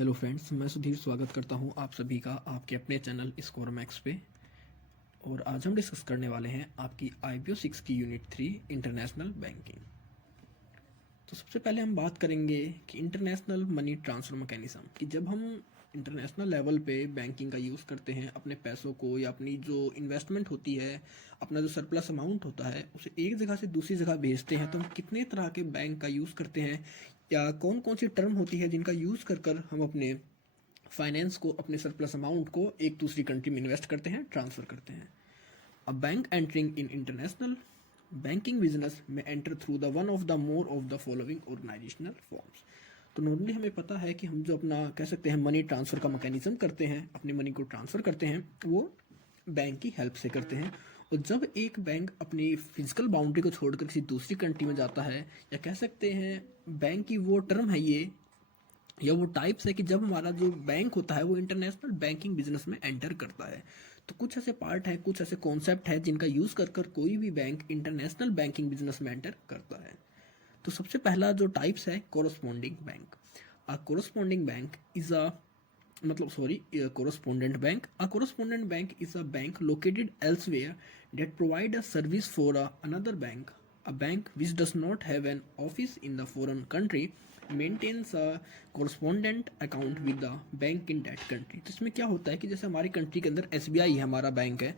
Hello friends, मैं सुधीर स्वागत करता हूं आप सभी का आपके अपने चैनल स्कोर मैक्स पे। और आज हम डिस्कस करने वाले हैं आपकी IBO 6 की यूनिट 3 इंटरनेशनल बैंकिंग। तो सबसे पहले हम बात करेंगे कि इंटरनेशनल मनी ट्रांसफ़र मैकेनिज़्म कि जब हम इंटरनेशनल लेवल पे बैंकिंग का यूज़ करते हैं अपने पैसों को या अपनी जो इन्वेस्टमेंट होती है, अपना जो सरप्लस अमाउंट होता है उसे एक जगह से दूसरी जगह भेजते हैं, तो हम कितने तरह के बैंक का यूज़ करते हैं या कौन कौन सी टर्म होती है जिनका यूज़ कर कर हम अपने फाइनेंस को, अपने सरप्लस अमाउंट को एक दूसरी कंट्री में इन्वेस्ट करते हैं, ट्रांसफ़र करते हैं। A bank entering in international banking business में enter through the one of the more of the following organisational forms. तो नॉर्मली हमें पता है कि हम जो अपना कह सकते हैं मनी ट्रांसफ़र का मैकेनिज्म करते हैं, अपनी मनी को ट्रांसफ़र करते हैं, वो बैंक की हेल्प से करते हैं। और जब एक बैंक अपनी फिजिकल बाउंड्री को छोड़कर किसी दूसरी कंट्री में जाता है, या कह सकते हैं बैंक की वो टर्म है ये, या वो टाइप्स है कि जब हमारा जो बैंक होता है वो इंटरनेशनल बैंकिंग बिजनेस में एंटर करता है। तो कुछ ऐसे पार्ट हैं, कुछ ऐसे कॉन्सेप्ट है जिनका यूज़ कर कर कोई भी बैंक इंटरनेशनल बैंकिंग बिजनेस में एंटर करता है। तो सबसे पहला जो टाइप्स है corresponding bank. A corresponding bank is a correspondent bank. A correspondent bank is a bank located elsewhere that provide a service for another bank. A bank which does not have an office in the foreign country maintains a correspondent account with the bank in that country. तो इसमें क्या होता है कि जैसे हमारी country के अंदर SBI है, हमारा बैंक है,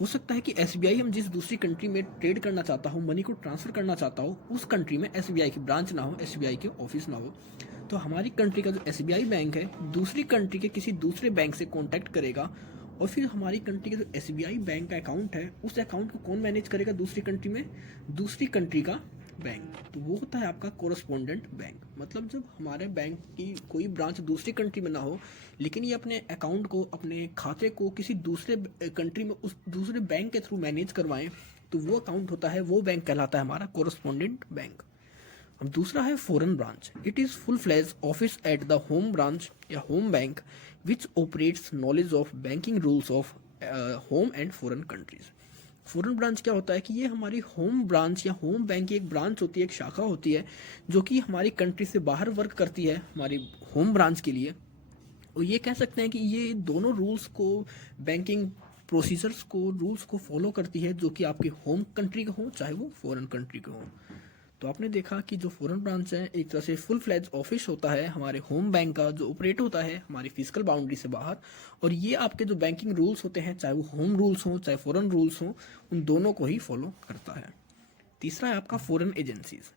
हो सकता है कि SBI हम जिस दूसरी कंट्री में ट्रेड करना चाहता हूँ, मनी को ट्रांसफ़र करना चाहता हूँ, उस कंट्री में SBI की ब्रांच ना हो, SBI के ऑफिस ना हो। तो हमारी कंट्री का जो SBI बैंक है दूसरी कंट्री के किसी दूसरे बैंक से कांटेक्ट करेगा, और फिर हमारी कंट्री का जो SBI बैंक का अकाउंट है उस अकाउंट को कौन मैनेज करेगा दूसरी कंट्री में? दूसरी कंट्री का बैंक। तो वो होता है आपका कोरस्पोंडेंट बैंक। मतलब जब हमारे बैंक की कोई ब्रांच दूसरी कंट्री में ना हो, लेकिन ये अपने अकाउंट को, अपने खाते को किसी दूसरे कंट्री में उस दूसरे बैंक के थ्रू मैनेज करवाएं, तो वो अकाउंट होता है, वो बैंक कहलाता है हमारा कोरस्पोंडेंट बैंक। अब दूसरा है foreign branch. It is full fledge office at the home branch या home bank which operates knowledge of banking rules of home and foreign countries. Foreign branch क्या होता है कि ये हमारी होम ब्रांच या होम बैंक की एक ब्रांच होती है, एक शाखा होती है जो कि हमारी कंट्री से बाहर वर्क करती है हमारी होम ब्रांच के लिए। और ये कह सकते हैं कि ये दोनों रूल्स को, बैंकिंग प्रोसीजर्स को, रूल्स को फॉलो करती है जो कि आपकी होम कंट्री के हों चाहे वो फॉरेन कंट्री के हों। तो आपने देखा कि जो फॉरेन ब्रांच है एक तरह से फुल फ्लैज ऑफिस होता है हमारे होम बैंक का, जो ऑपरेट होता है हमारी फिजिकल बाउंड्री से बाहर, और ये आपके जो बैंकिंग रूल्स होते हैं, चाहे वो होम रूल्स हों चाहे फॉरेन रूल्स हों, उन दोनों को ही फॉलो करता है। तीसरा है आपका फॉरेन एजेंसीज।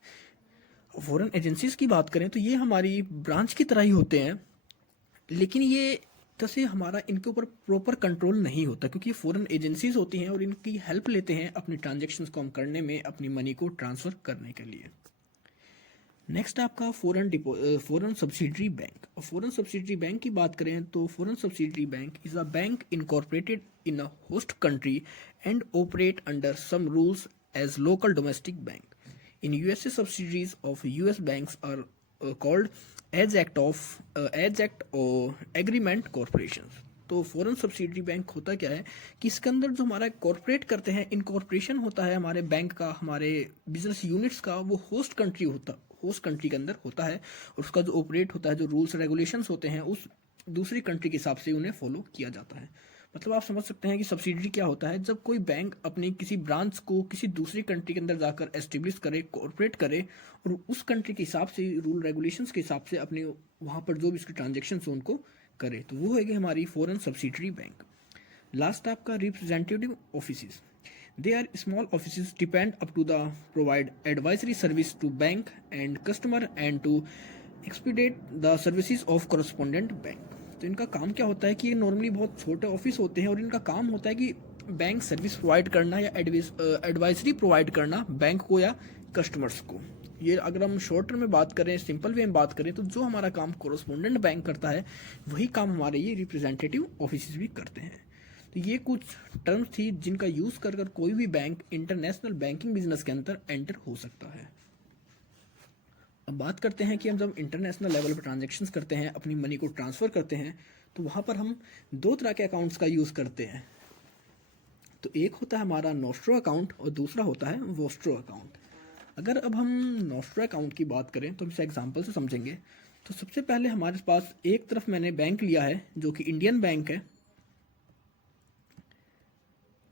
फॉरेन एजेंसीज की बात करें तो ये हमारी ब्रांच की तरह ही होते हैं, लेकिन ये जैसे हमारा इनके ऊपर प्रॉपर कंट्रोल नहीं होता, क्योंकि फॉरेन एजेंसीज होती हैं और इनकी हेल्प लेते हैं अपनी ट्रांजेक्शन्स को हम करने में, अपनी मनी को ट्रांसफ़र करने के लिए। नेक्स्ट आपका foreign subsidiary bank. Foreign subsidiary bank की बात करें तो foreign subsidiary bank is a bank incorporated in a host country and operate under some rules as local domestic bank. In USA subsidiaries of US banks are called Edge Act और agreement corporation. तो foreign subsidiary bank होता क्या है कि इसके अंदर जो हमारा कॉरपोरेट करते हैं, इनकॉर्पोरेशन होता है हमारे बैंक का, हमारे बिजनेस यूनिट्स का, वो होस्ट कंट्री के अंदर होता है, और उसका जो ऑपरेट होता है, जो रूल्स रेगुलेशंस होते हैं उस दूसरी कंट्री के हिसाब से उन्हें फॉलो किया जाता है। मतलब आप समझ सकते हैं कि सब्सिडरी क्या होता है, जब कोई बैंक अपनी किसी ब्रांच को किसी दूसरी कंट्री के अंदर जाकर एस्टेब्लिश करे, कॉर्पोरेट करे, और उस कंट्री के हिसाब से, रूल रेगुलेशंस के हिसाब से अपने वहाँ पर जो भी उसकी ट्रांजेक्शन हो उनको करे, तो वो है हमारी फॉरेन सब्सिडरी बैंक। लास्ट आपका representative office. They are small office depend up to the provide advisory service to bank and customer and to expedite the services of correspondent bank. तो इनका काम क्या होता है कि ये नॉर्मली बहुत छोटे ऑफिस होते हैं, और इनका काम होता है कि बैंक सर्विस प्रोवाइड करना या एडवाइजरी प्रोवाइड करना बैंक को या कस्टमर्स को। ये अगर हम शॉर्ट टर्म में बात करें, सिंपल वे में बात करें, तो जो हमारा काम कोरस्पोंडेंट बैंक करता है वही काम हमारे ये रिप्रेजेंटेटिव ऑफिस भी करते हैं। तो ये कुछ टर्म्स थी जिनका यूज़ कर कर कोई भी बैंक इंटरनेशनल बैंकिंग बिजनेस के अंदर एंटर हो सकता है। अब बात करते हैं कि हम जब इंटरनेशनल लेवल पर ट्रांजेक्शन्स करते हैं, अपनी मनी को ट्रांसफ़र करते हैं, तो वहाँ पर हम दो तरह के अकाउंट्स का यूज़ करते हैं। तो एक होता है हमारा नोस्ट्रो अकाउंट और दूसरा होता है वोस्ट्रो अकाउंट। अगर अब हम नोस्ट्रो अकाउंट की बात करें तो हम इसे एग्जांपल से समझेंगे। तो सबसे पहले हमारे पास एक तरफ मैंने बैंक लिया है जो कि इंडियन बैंक है।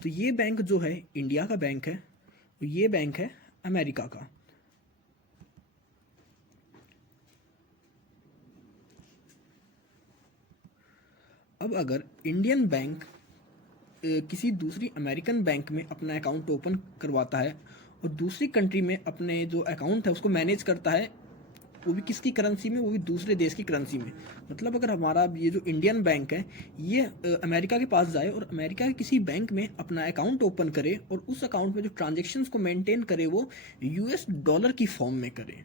तो ये बैंक जो है इंडिया का बैंक है, और ये बैंक है अमेरिका का। अब अगर इंडियन बैंक किसी दूसरी अमेरिकन बैंक में अपना अकाउंट ओपन करवाता है और दूसरी कंट्री में अपने जो अकाउंट है उसको मैनेज करता है, वो भी किसकी करेंसी में, वो भी दूसरे देश की करेंसी में। मतलब अगर हमारा ये जो इंडियन बैंक है ये अमेरिका के पास जाए और अमेरिका के किसी बैंक में अपना अकाउंट ओपन करे और उस अकाउंट में जो ट्रांजेक्शन्स को मेंटेन करे वो यूएस डॉलर की फॉर्म में करे,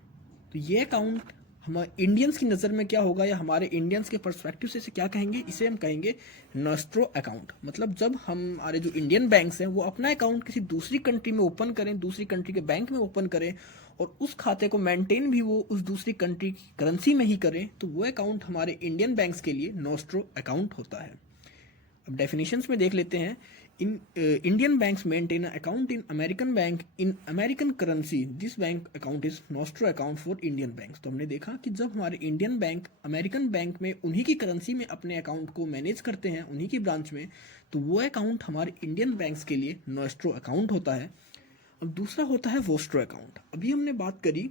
तो ये अकाउंट हमारे इंडियंस की नज़र में क्या होगा, या हमारे इंडियंस के पर्सपेक्टिव से इसे क्या कहेंगे, इसे हम कहेंगे नॉस्ट्रो अकाउंट। मतलब जब हमारे जो इंडियन बैंक्स हैं वो अपना अकाउंट किसी दूसरी कंट्री में ओपन करें, दूसरी कंट्री के बैंक में ओपन करें और उस खाते को मेंटेन भी वो उस दूसरी कंट्री की करेंसी में ही करें, तो वो अकाउंट हमारे इंडियन बैंक्स के लिए नॉस्ट्रो अकाउंट होता है। अब डेफिनेशंस में देख लेते हैं। In Indian banks maintain account in American bank in American currency, this bank account is nostro account for Indian banks. तो हमने देखा कि जब हमारे इंडियन बैंक अमेरिकन बैंक में उन्हीं की करेंसी में अपने अकाउंट को मैनेज करते हैं उन्हीं की ब्रांच में, तो वो अकाउंट हमारे इंडियन बैंक्स के लिए नॉस्ट्रो अकाउंट होता है। अब दूसरा होता है वोस्ट्रो अकाउंट। अभी हमने बात करी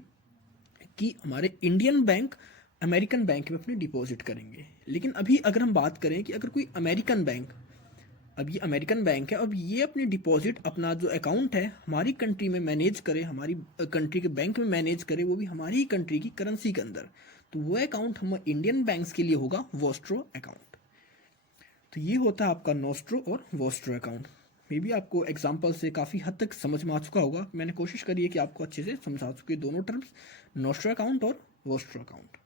कि हमारे इंडियन बैंक अमेरिकन बैंक में अपने डिपॉजिट करेंगे, लेकिन अभी अगर हम बात करें कि अगर कोई अमेरिकन बैंक, अब ये अमेरिकन बैंक है, अब ये अपने डिपॉजिट अपना जो अकाउंट है हमारी कंट्री में मैनेज करे, हमारी कंट्री के बैंक में मैनेज करे, वो भी हमारी ही कंट्री की करेंसी के अंदर, तो वो अकाउंट हम इंडियन बैंक्स के लिए होगा वोस्ट्रो अकाउंट। तो ये होता है आपका नॉस्ट्रो और वोस्ट्रो अकाउंट। मे बी आपको एग्जाम्पल से काफ़ी हद तक समझ में आ चुका होगा। मैंने कोशिश करी है कि आपको अच्छे से समझा चुके दोनों टर्म्स, नॉस्ट्रो अकाउंट और वोस्ट्रो अकाउंट।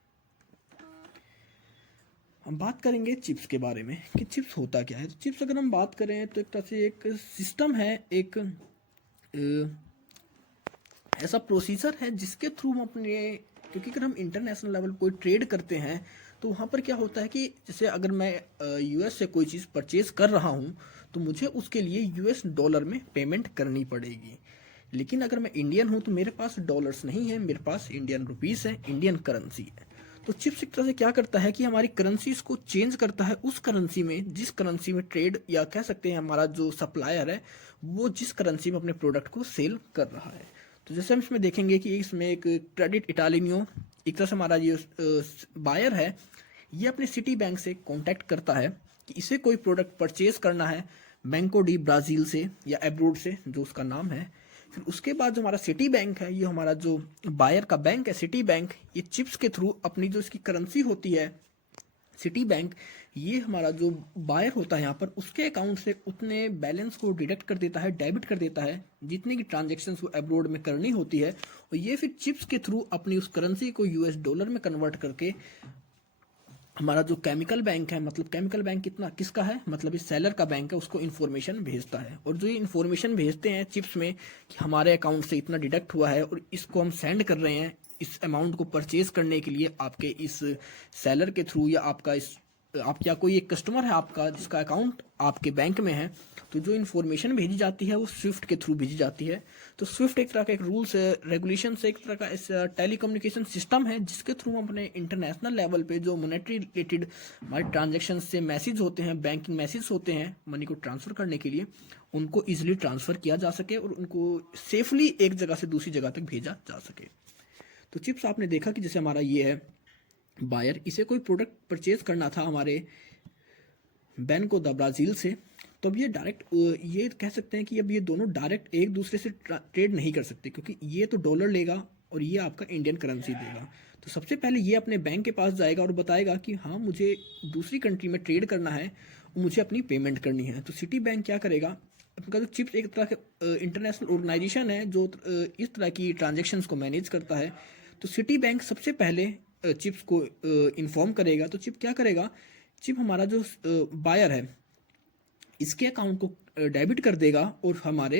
हम बात करेंगे चिप्स के बारे में कि चिप्स होता क्या है। तो चिप्स अगर हम बात करें तो एक तरह से एक सिस्टम है, एक ऐसा प्रोसीजर है जिसके थ्रू हम अपने, क्योंकि अगर हम इंटरनेशनल लेवल कोई ट्रेड करते हैं तो वहाँ पर क्या होता है कि जैसे अगर मैं यूएस से कोई चीज़ परचेज कर रहा हूँ तो मुझे उसके लिए यूएस डॉलर में पेमेंट करनी पड़ेगी। लेकिन अगर मैं इंडियन हूँ तो मेरे पास डॉलर्स नहीं है, मेरे पास इंडियन रुपीस है, इंडियन करेंसी है। तो चिप्स एक तरह से क्या करता है कि हमारी करेंसीज को चेंज करता है उस करेंसी में जिस करेंसी में ट्रेड, या कह सकते हैं हमारा जो सप्लायर है वो जिस करेंसी में अपने प्रोडक्ट को सेल कर रहा है। तो जैसे हम इसमें देखेंगे कि इसमें एक क्रेडिट इटालियनो, एक तरह से हमारा ये बायर है, ये अपने सिटी बैंक से कांटेक्ट करता है कि इसे कोई प्रोडक्ट परचेज करना है बैंको डी ब्राज़ील से या एब्रोड से, जो उसका नाम है। फिर उसके बाद जो हमारा सिटी बैंक है, ये हमारा जो बायर का बैंक है सिटी बैंक, ये चिप्स के थ्रू अपनी जो इसकी करेंसी होती है सिटी बैंक, ये हमारा जो बायर होता है यहाँ पर उसके अकाउंट से उतने बैलेंस को डिडक्ट कर देता है, डेबिट कर देता है जितने की ट्रांजेक्शन्स वो एब्रोड में करनी होती है, और ये फिर चिप्स के थ्रू अपनी उस करेंसी को यूएस डॉलर में कन्वर्ट करके हमारा जो केमिकल बैंक है, मतलब केमिकल बैंक कितना किसका है, मतलब इस सेलर का बैंक है, उसको इन्फॉर्मेशन भेजता है। और जो ये इन्फॉर्मेशन भेजते हैं चिप्स में कि हमारे अकाउंट से इतना डिडक्ट हुआ है और इसको हम सेंड कर रहे हैं इस अमाउंट को परचेज करने के लिए आपके इस सेलर के थ्रू, या आपका इस आप या कोई एक कस्टमर है आपका जिसका अकाउंट आपके बैंक में है, तो जो इन्फॉर्मेशन भेजी जाती है वो स्विफ्ट के थ्रू भेजी जाती है। तो स्विफ्ट एक तरह का एक रूल्स है, रेगुलेशन से एक तरह का इस टेलीकम्युनिकेशन सिस्टम है जिसके थ्रू हम अपने इंटरनेशनल लेवल पे जो मॉनेटरी रिलेटेड हमारे ट्रांजेक्शन से मैसेज होते हैं, बैंकिंग मैसेज होते हैं मनी को ट्रांसफ़र करने के लिए, उनको ईजिली ट्रांसफ़र किया जा सके और उनको सेफली एक जगह से दूसरी जगह तक भेजा जा सके। तो चिप्स आपने देखा कि जैसे हमारा ये है बायर, इसे कोई प्रोडक्ट परचेज करना था हमारे बैंको द ब्राज़ील से, तो अब ये डायरेक्ट, ये कह सकते हैं कि अब ये दोनों डायरेक्ट एक दूसरे से ट्रेड नहीं कर सकते, क्योंकि ये तो डॉलर लेगा और ये आपका इंडियन करेंसी देगा। तो सबसे पहले ये अपने बैंक के पास जाएगा और बताएगा कि हाँ मुझे दूसरी कंट्री में ट्रेड करना है, मुझे अपनी पेमेंट करनी है। तो सिटी बैंक क्या करेगा, उनका जो चिप्स एक तरह का इंटरनेशनल ऑर्गेनाइजेशन है जो इस तरह की ट्रांजेक्शन्स को मैनेज करता है, तो सिटी बैंक सबसे पहले चिप्स को इन्फॉर्म करेगा। तो चिप क्या करेगा, चिप हमारा जो बायर है इसके अकाउंट को डेबिट कर देगा और हमारे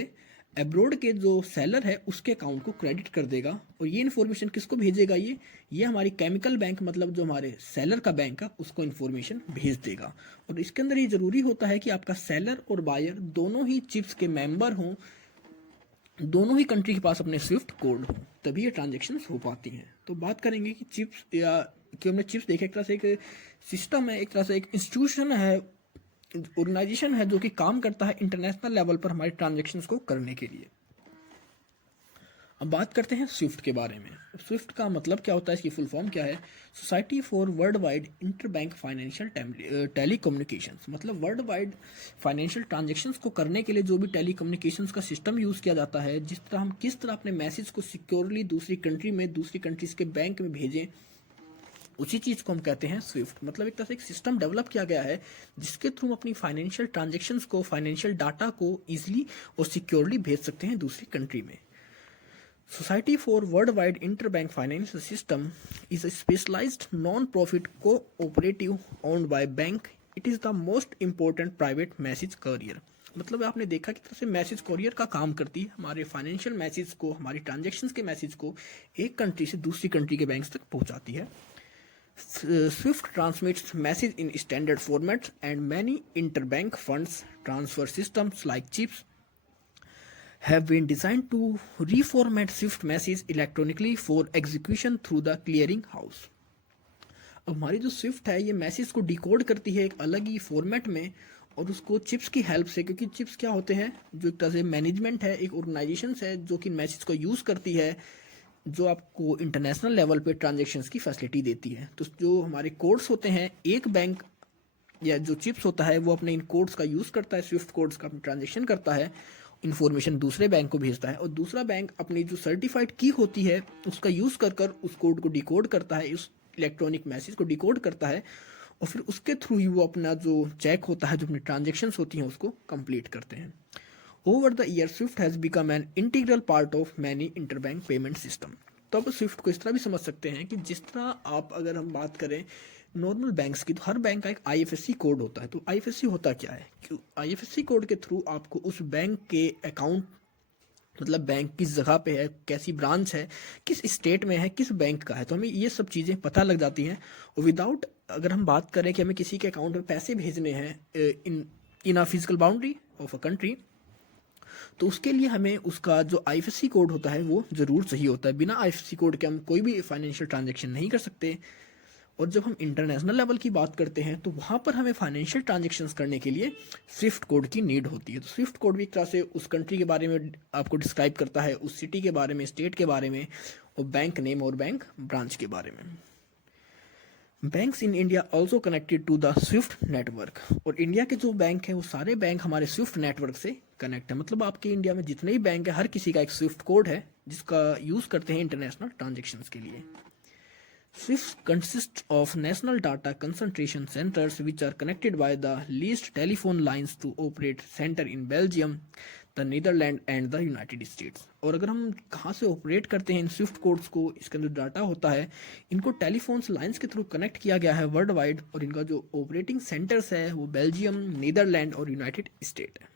एब्रोड के जो सेलर है उसके अकाउंट को क्रेडिट कर देगा। और ये इन्फॉर्मेशन किसको भेजेगा, ये हमारी केमिकल बैंक, मतलब जो हमारे सेलर का बैंक है उसको इन्फॉर्मेशन भेज देगा। और इसके अंदर ये ज़रूरी होता है कि आपका सेलर और बायर दोनों ही चिप्स के मेंबर हों, दोनों ही कंट्री के पास अपने स्विफ्ट कोड हो, तभी ये ट्रांजेक्शन्स हो पाती हैं। तो बात करेंगे कि चिप्स या कि हमने चिप्स देखे, एक तरह से एक सिस्टम है, एक तरह से एक इंस्टीट्यूशन है, ऑर्गेनाइजेशन है जो कि काम करता है इंटरनेशनल लेवल पर हमारे ट्रांजेक्शन्स को करने के लिए। अब बात करते हैं स्विफ्ट के बारे में। स्विफ्ट का मतलब क्या होता है, इसकी फुल फॉर्म क्या है? Society for world wide interbank financial telecommunications. मतलब वर्ल्ड वाइड फाइनेंशियल ट्रांजेक्शन्स को करने के लिए जो भी टेलीकम्युनिकेशंस का सिस्टम यूज़ किया जाता है, जिस तरह हम किस तरह अपने मैसेज को सिक्योरली दूसरी कंट्री में, दूसरी कंट्रीज के बैंक में भेजें, उसी चीज़ को हम कहते हैं स्विफ्ट। मतलब एक तरह से एक सिस्टम डेवलप किया गया है जिसके थ्रू हम अपनी फाइनेंशियल ट्रांजेक्शन्स को, फाइनेंशियल डाटा को ईजिली और सिक्योरली भेज सकते हैं दूसरी कंट्री में। Society for Worldwide Interbank Financial System is a specialized non-profit cooperative owned by bank. It is the most important private message courier. मतलब आपने देखा कि तरह से मैसेज कोरियर का काम करती है, हमारे फाइनेंशियल मैसेज को, हमारी ट्रांजैक्शंस के मैसेज को एक कंट्री से दूसरी कंट्री के बैंक्स तक पहुंचाती है। Swift transmits message in standard formats and many interbank funds transfer systems like CHIPS have been designed to reformat Swift message electronically for execution through the clearing house. अब हमारी जो Swift है ये message को decode करती है एक अलग ही फॉर्मेट में, और उसको चिप्स की हेल्प से, क्योंकि चिप्स क्या होते हैं, जो एक तरह से मैनेजमेंट है, एक ऑर्गेनाइजेशन है जो कि मैसेज को यूज़ करती है, जो आपको इंटरनेशनल लेवल पे ट्रांजेक्शन्स की फैसिलिटी देती है। तो जो हमारे कोड्स होते हैं, एक बैंक या जो चिप्स होता है वो अपने इन कोड्स का यूज़ करता है, स्विफ्ट कोड्स का ट्रांजेक्शन करता है, इन्फॉर्मेशन दूसरे बैंक को भेजता है, और दूसरा बैंक अपनी जो सर्टिफाइड की होती है उसका यूज़ कर कर उस कोड को डिकोड करता है, उस इलेक्ट्रॉनिक मैसेज को डिकोड करता है, और फिर उसके थ्रू ही वो अपना जो चेक होता है, जो अपनी ट्रांजेक्शन्स होती हैं, उसको कंप्लीट करते हैं। Over the year Swift has become an integral part of many interbank payment system. तो अब स्विफ्ट को इस तरह भी समझ सकते हैं कि जिस तरह आप, अगर हम बात करें नॉर्मल बैंक्स की, तो हर बैंक का एक आईएफएससी कोड होता है। तो आईएफएससी होता क्या है कि आईएफएससी कोड के थ्रू आपको उस बैंक के अकाउंट, मतलब बैंक किस जगह पे है, कैसी ब्रांच है, किस स्टेट में है, किस बैंक का है, तो हमें ये सब चीज़ें पता लग जाती हैं। और विदाउट, अगर हम बात करें कि हमें किसी के अकाउंट में पैसे भेजने हैं in a physical boundary of a country, तो उसके लिए हमें उसका जो आईएफएससी कोड होता है वो ज़रूर चाहिए होता है। बिना आईएफएससी कोड के हम कोई भी फाइनेंशियल ट्रांजेक्शन नहीं कर सकते। और जब हम इंटरनेशनल लेवल की बात करते हैं तो वहाँ पर हमें फाइनेंशियल ट्रांजेक्शन्स करने के लिए स्विफ्ट कोड की नीड होती है। तो स्विफ्ट कोड भी एक तरह से उस कंट्री के बारे में आपको डिस्क्राइब करता है, उस सिटी के बारे में, स्टेट के बारे में, और बैंक नेम और बैंक ब्रांच के बारे में। Banks in India also connected to the SWIFT network. और इंडिया के जो बैंक हैं वो सारे बैंक हमारे स्विफ्ट नेटवर्क से कनेक्ट है। मतलब आपके इंडिया में जितने भी बैंक है, हर किसी का एक स्विफ्ट कोड है जिसका यूज़ करते हैं इंटरनेशनल ट्रांजेक्शन्स के लिए। SWIFT consists of national data concentration centers which are connected by the leased telephone lines to operate center in Belgium, the Netherlands and the United States। और अगर हम कहाँ से ऑपरेट करते हैं इन स्विफ्ट कोड्स को, इसके अंदर डाटा होता है, इनको टेलीफोन्स लाइंस के थ्रू कनेक्ट किया गया है वर्ल्ड वाइड, और इनका जो ऑपरेटिंग सेंटर्स है वो बेल्जियम, नीदरलैंड और यूनाइटेड स्टेट है।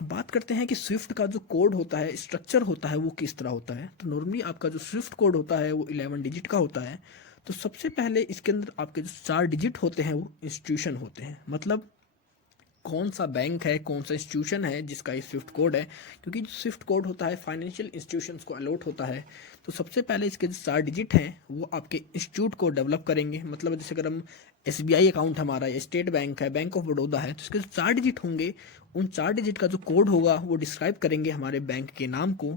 बात करते हैं कि स्विफ्ट का जो कोड होता है, स्ट्रक्चर होता है, वो किस तरह होता है। तो नॉर्मली आपका जो स्विफ्ट कोड होता है वो 11 डिजिट का होता है। तो सबसे पहले इसके अंदर आपके जो 4 डिजिट होते हैं वो इंस्टीट्यूशन होते हैं, मतलब कौन सा बैंक है, कौन सा इंस्टीट्यूशन है जिसका ये स्विफ्ट कोड है, क्योंकि जो स्विफ्ट कोड होता है फाइनेंशियल इंस्टीट्यूशंस को अलॉट होता है। तो सबसे पहले इसके जो 4 डिजिट हैं वो आपके इंस्टीट्यूट को डेवलप करेंगे। मतलब जैसे अगर हम एसबीआई अकाउंट हमारा या स्टेट बैंक है, बैंक ऑफ बड़ौदा है, तो इसके जो 4 डिजिट होंगे, उन 4 डिजिट का जो कोड होगा वो डिस्क्राइब करेंगे हमारे बैंक के नाम को।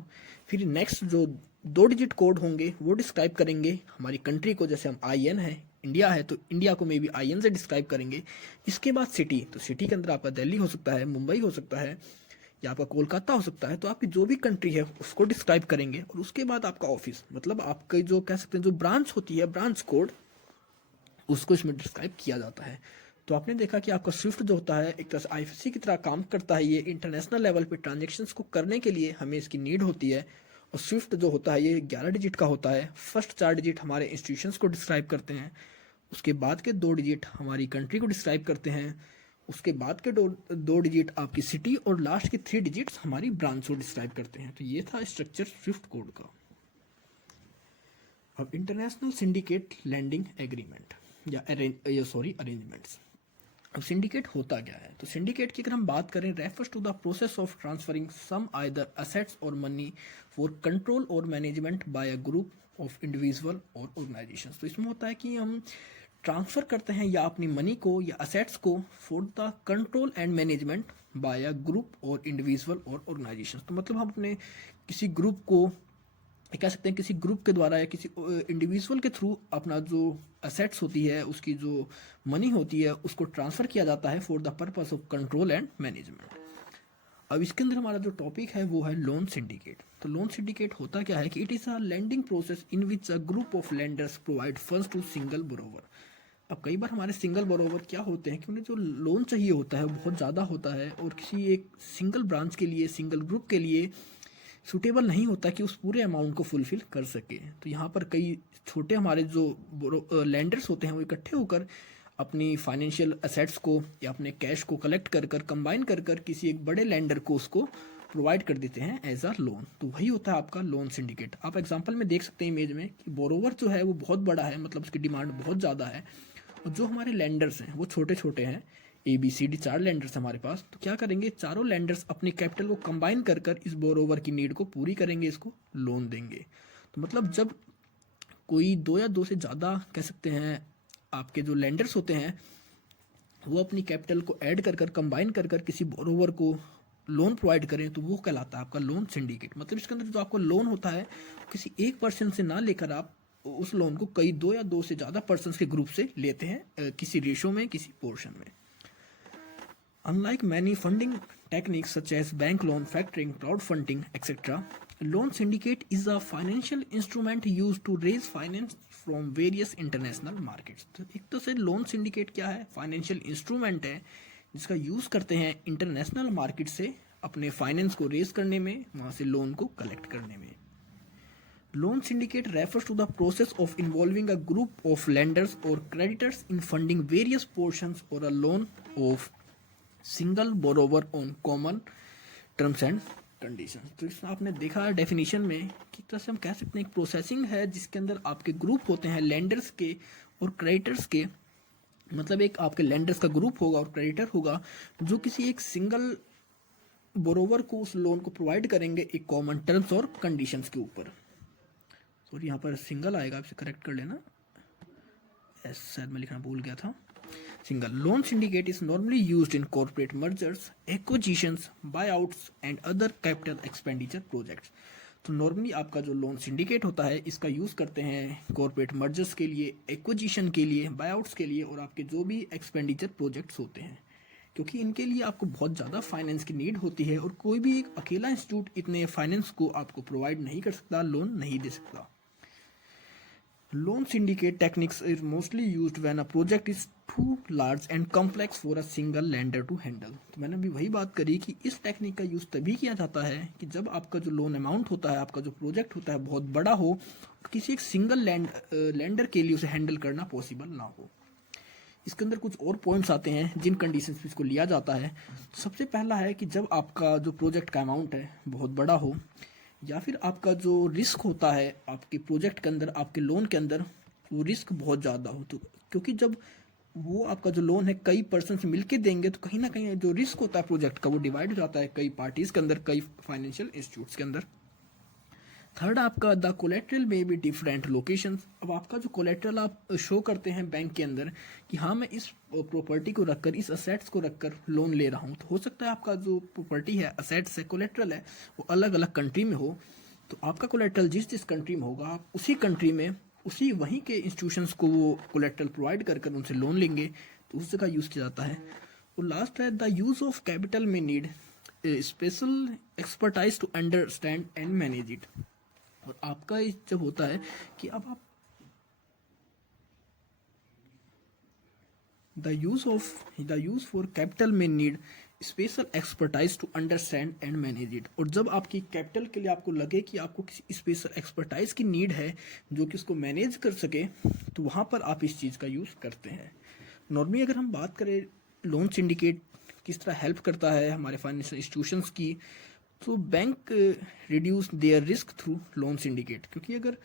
फिर नेक्स्ट जो 2 डिजिट कोड होंगे वो डिस्क्राइब करेंगे हमारी कंट्री को, जैसे हम IN है, इंडिया है, तो इंडिया को मे बी IN से डिस्क्राइब करेंगे। इसके बाद सिटी, तो सिटी के अंदर आपका दिल्ली हो सकता है, मुंबई हो सकता है, या आपका कोलकाता हो सकता है। तो आपकी जो भी कंट्री है उसको डिस्क्राइब करेंगे। और उसके बाद आपका ऑफिस, मतलब आपके जो कह सकते हैं जो ब्रांच होती है, ब्रांच कोड, उसको इसमें डिस्क्राइब किया जाता है। तो आपने देखा कि आपका स्विफ्ट जो होता है एक तरह से आईएफएससी की तरह काम करता है। ये इंटरनेशनल लेवल पे ट्रांजेक्शन्स को करने के लिए हमें इसकी नीड होती है। और स्विफ्ट जो होता है ये 11 डिजिट का होता है। फर्स्ट 4 डिजिट हमारे इंस्टीट्यूशंस को डिस्क्राइब करते हैं, उसके बाद के 2 डिजिट हमारी कंट्री को डिस्क्राइब करते हैं, उसके बाद के दो डिजिट आपकी सिटी, और लास्ट के 3 डिजिट्स हमारी ब्रांच को डिस्क्राइब करते हैं। तो ये था स्ट्रक्चर स्विफ्ट कोड का। अब इंटरनेशनल सिंडिकेट लैंडिंग एग्रीमेंट या अरेंजमेंट्स। अब सिंडिकेट होता क्या है? तो सिंडिकेट की अगर हम बात करें, refers to the process of transferring some either assets or money for control or management by a group of individual or organisation. तो इसमें होता है कि हम ट्रांसफ़र करते हैं या अपनी मनी को या असेट्स को for the control and management by a group और इंडिविजुअल और ऑर्गेनाइजेशन। तो मतलब हम अपने किसी ग्रुप को कह सकते हैं किसी ग्रुप के द्वारा या किसी इंडिविजुअल के थ्रू अपना जो असेट्स होती है उसकी जो मनी होती है उसको ट्रांसफ़र किया जाता है for the purpose of control and management. अब इसके अंदर हमारा जो टॉपिक है वो है लोन सिंडिकेट। तो लोन सिंडिकेट होता क्या है कि it is a lending process in which a group of lenders provide funds to single borrower. अब कई बार हमारे सिंगल बोरोवर क्या होते हैं कि उन्हें जो लोन चाहिए होता है वो बहुत ज़्यादा होता है और किसी एक सिंगल ब्रांच के लिए सिंगल ग्रुप के लिए सूटेबल नहीं होता कि उस पूरे अमाउंट को फुलफिल कर सके। तो यहाँ पर कई छोटे हमारे जो लैंडर्स होते हैं वो इकट्ठे होकर अपनी फाइनेंशियल असेट्स को या अपने कैश को कलेक्ट कर कर कंबाइन कर कर किसी एक बड़े लैंडर को उसको प्रोवाइड कर देते हैं एज अ लोन। तो वही होता है आपका लोन सिंडिकेट। आप एग्जांपल में देख सकते हैं इमेज में कि बोरोवर जो है वो बहुत बड़ा है, मतलब उसकी डिमांड बहुत ज़्यादा है, और जो हमारे लैंडर्स हैं वो छोटे छोटे हैं। ABCD 4 लैंडर्स हमारे पास। तो क्या करेंगे, चारों लैंडर्स अपनी कैपिटल को कंबाइन कर कर इस बोरोवर की नीड को पूरी करेंगे, इसको लोन देंगे। तो मतलब जब कोई दो या दो से ज़्यादा कह सकते हैं आपके जो लैंडर्स होते हैं वो अपनी कैपिटल को ऐड कर कर कंबाइन कर कर किसी बोरोवर को लोन प्रोवाइड करें तो वो कहलाता है आपका लोन सिंडिकेट। मतलब इसके अंदर जो आपका लोन होता है किसी एक पर्सन से ना लेकर आप उस लोन को कई दो या दो से ज़्यादा पर्सन के ग्रुप से लेते हैं किसी रेशो में, किसी पोर्शन में। Unlike many funding techniques such as bank loan, factoring, crowdfunding, etc., loan syndicate is a financial instrument used to raise finance from various international markets। तो एक तो से लोन सिंडिकेट क्या है, फाइनेंशियल इंस्ट्रूमेंट है जिसका यूज़ करते हैं इंटरनेशनल मार्केट से अपने फाइनेंस को रेज करने में, वहाँ से लोन को कलेक्ट करने में। Loan syndicate refers to the process of involving a group of lenders or creditors in funding various portions or a loan of single borrower on common terms and condition. तो इसमें आपने देखा definition में कि तरह से हम कह सकते हैं एक प्रोसेसिंग है जिसके अंदर आपके ग्रुप होते हैं लेंडर्स के और क्रेडिटर्स के। मतलब एक आपके लेंडर्स का ग्रुप होगा और क्रेडिटर होगा जो किसी एक सिंगल बोरोवर को उस लोन को प्रोवाइड करेंगे एक कॉमन टर्म्स और कंडीशंस के ऊपर। सॉरी यहाँ पर सिंगल आएगा, आपसे करेक्ट कर लेना, शायद मैं लिखना भूल गया था। Single loan syndicate is normally used in corporate mergers, acquisitions, buyouts and other capital expenditure projects। तो नॉर्मली आपका जो लोन सिंडिकेट होता है इसका यूज़ करते हैं कॉर्पोरेट मर्जर्स के लिए, एक्विजिशन के लिए, बायआउट्स के लिए और आपके जो भी एक्सपेंडिचर प्रोजेक्ट्स होते हैं, क्योंकि इनके लिए आपको बहुत ज़्यादा फाइनेंस की नीड होती है और कोई भी एक अकेला इंस्टीट्यूट इतने फाइनेंस को आपको प्रोवाइड नहीं कर सकता, लोन नहीं दे सकता। Loan syndicate techniques is mostly used when a project is too large and complex for a single lender to handle। तो मैंने अभी वही बात करी कि इस टेक्निक का यूज़ तभी किया जाता है कि जब आपका जो लोन अमाउंट होता है, आपका जो प्रोजेक्ट होता है बहुत बड़ा हो और किसी एक सिंगल लैंडर के लिए उसे हैंडल करना पॉसिबल ना हो। इसके अंदर कुछ और पॉइंट्स आते हैं जिन कंडीशंस पे इसको लिया जाता है। सबसे पहला है कि जब आपका जो प्रोजेक्ट का अमाउंट है बहुत बड़ा हो, या फिर आपका जो रिस्क होता है आपके प्रोजेक्ट के अंदर, आपके लोन के अंदर वो रिस्क बहुत ज़्यादा हो। तो क्योंकि जब वो आपका जो लोन है कई पर्सन से मिलके देंगे तो कहीं ना कहीं जो रिस्क होता है प्रोजेक्ट का वो डिवाइड हो जाता है कई पार्टीज के अंदर, कई फाइनेंशियल इंस्टीट्यूट्स के अंदर। थर्ड आपका द कोलेट्रल में भी डिफरेंट लोकेशंस। अब आपका जो कोलेट्रल आप शो करते हैं बैंक के अंदर कि हाँ मैं इस प्रॉपर्टी को रखकर, इस असेट्स को रखकर लोन ले रहा हूँ, तो हो सकता है आपका जो प्रॉपर्टी है, असेट्स है, कोलेट्रल है, वो अलग अलग कंट्री में हो। तो आपका कोलेट्रल जिस जिस कंट्री में होगा आप उसी कंट्री में उसी वहीं के इंस्टीट्यूशंस को वो कोलेट्रल प्रोवाइड कर कर उनसे लोन लेंगे, तो उस जगह यूज़ किया जाता है। और लास्ट है the use of capital may need special expertise to understand and manage it. और आपका जब होता है कि अब आप the use for capital may need special expertise to understand and manage it. और जब आपकी कैपिटल के लिए आपको लगे कि आपको किसी स्पेशल एक्सपर्टाइज की नीड है जो कि उसको मैनेज कर सके, तो वहाँ पर आप इस चीज़ का यूज़ करते हैं। नॉर्मली अगर हम बात करें लोन सिंडिकेट किस तरह हेल्प करता है हमारे फाइनेंशियल इंस्टीट्यूशंस की, तो bank reduce there risk through loan syndicate. क्योंकि अगर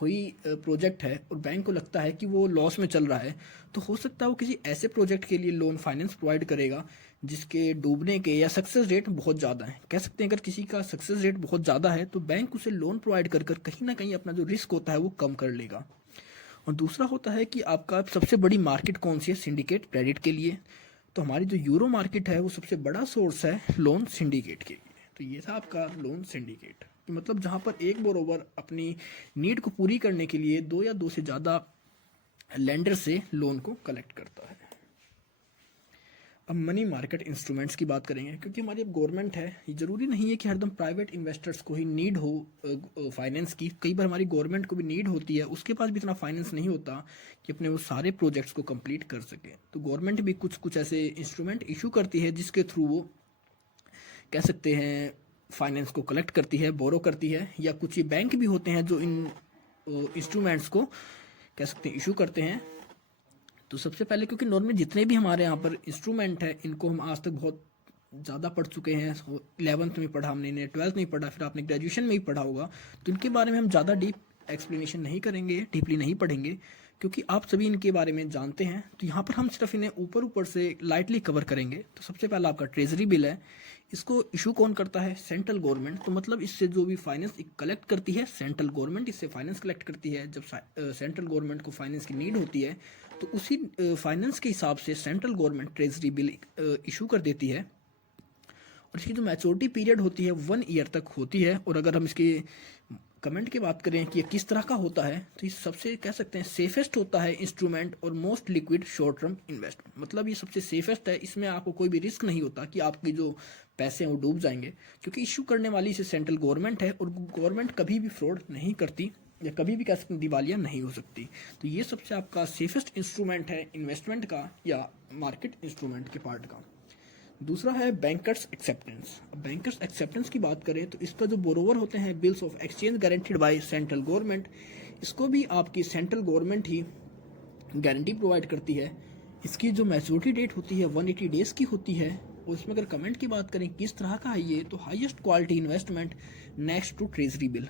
कोई प्रोजेक्ट है और बैंक को लगता है कि वो लॉस में चल रहा है, तो हो सकता है वो किसी ऐसे प्रोजेक्ट के लिए लोन फाइनेंस प्रोवाइड करेगा जिसके डूबने के या सक्सेस रेट बहुत ज़्यादा है। कह सकते हैं अगर किसी का सक्सेस रेट बहुत ज़्यादा है तो बैंक उसे लोन प्रोवाइड कर कर कहीं ना कहीं अपना जो रिस्क होता है वो कम कर लेगा। और दूसरा होता है कि आपका सबसे बड़ी मार्केट कौन सी है सिंडिकेट क्रेडिट के लिए। तो हमारी जो यूरो मार्केट है वो सबसे बड़ा सोर्स है लोन सिंडिकेट के लिए। तो ये था आपका लोन सिंडिकेट, कि मतलब जहाँ पर एक बोरोवर अपनी नीड को पूरी करने के लिए दो या दो से ज़्यादा लेंडर से लोन को कलेक्ट करता है। अब मनी मार्केट इंस्ट्रूमेंट्स की बात करेंगे, क्योंकि हमारी अब गवर्नमेंट है, ये ज़रूरी नहीं है कि हरदम प्राइवेट इन्वेस्टर्स को ही नीड हो फाइनेंस की। कई बार हमारी गवर्नमेंट को भी नीड होती है, उसके पास भी इतना फाइनेंस नहीं होता कि अपने वो सारे प्रोजेक्ट्स को कंप्लीट कर सके। तो गवर्नमेंट भी कुछ कुछ ऐसे इंस्ट्रूमेंट इशू करती है जिसके थ्रू वो कह सकते हैं फाइनेंस को कलेक्ट करती है, बोरो करती है। या कुछ ये बैंक भी होते हैं जो इन इंस्ट्रूमेंट्स को कह सकते हैं इशू करते हैं। तो सबसे पहले, क्योंकि नॉर्मली जितने भी हमारे यहाँ पर इंस्ट्रूमेंट है इनको हम आज तक बहुत ज़्यादा पढ़ चुके हैं, 11th में पढ़ा हमने, 12th में पढ़ा, फिर आपने ग्रेजुएशन में ही पढ़ा होगा, तो इनके बारे में हम ज़्यादा डीप एक्सप्लेनेशन नहीं करेंगे, डीपली नहीं पढ़ेंगे, क्योंकि आप सभी इनके बारे में जानते हैं। तो यहाँ पर हम सिर्फ इन्हें ऊपर ऊपर से लाइटली कवर करेंगे। तो सबसे पहला आपका ट्रेजरी बिल है। इसको इशू कौन करता है? Central government. तो मतलब इससे जो भी फाइनेंस कलेक्ट करती है सेंट्रल गवर्नमेंट, इससे फाइनेंस कलेक्ट करती है। जब सेंट्रल गवर्नमेंट को फाइनेंस की नीड होती है तो उसी फाइनेंस के हिसाब से central government treasury bill issue कर देती है। और इसकी जो मैच्योरिटी पीरियड होती है 1 ईयर तक होती है। और अगर हम इसके कमेंट की बात करें कि ये किस तरह का होता है, तो ये सबसे कह सकते हैं सेफेस्ट होता है इंस्ट्रूमेंट और most liquid short term investment. मतलब ये सबसे सेफेस्ट है, इसमें आपको कोई भी रिस्क नहीं होता कि आपके जो पैसे हैं वो डूब जाएंगे, क्योंकि इशू करने वाली इसे सेंट्रल गवर्नमेंट है और गवर्नमेंट कभी भी फ्रॉड नहीं करती या कभी भी कह सकते हैं दिवालिया नहीं हो सकती। तो ये सबसे आपका सेफेस्ट इंस्ट्रूमेंट है इन्वेस्टमेंट का या मार्केट इंस्ट्रूमेंट के पार्ट का। दूसरा है बैंकर्स एक्सेप्टेंस। बैंकर्स एक्सेप्टेंस की बात करें तो इसका जो बोरोवर होते हैं bills of exchange guaranteed by central government, इसको भी आपकी सेंट्रल गवर्नमेंट ही गारंटी प्रोवाइड करती है। इसकी जो मैच्योरिटी डेट होती है 180 डेज की होती है। और इसमें अगर कमेंट की बात करें किस तरह का है ये, तो highest quality investment next to treasury bill,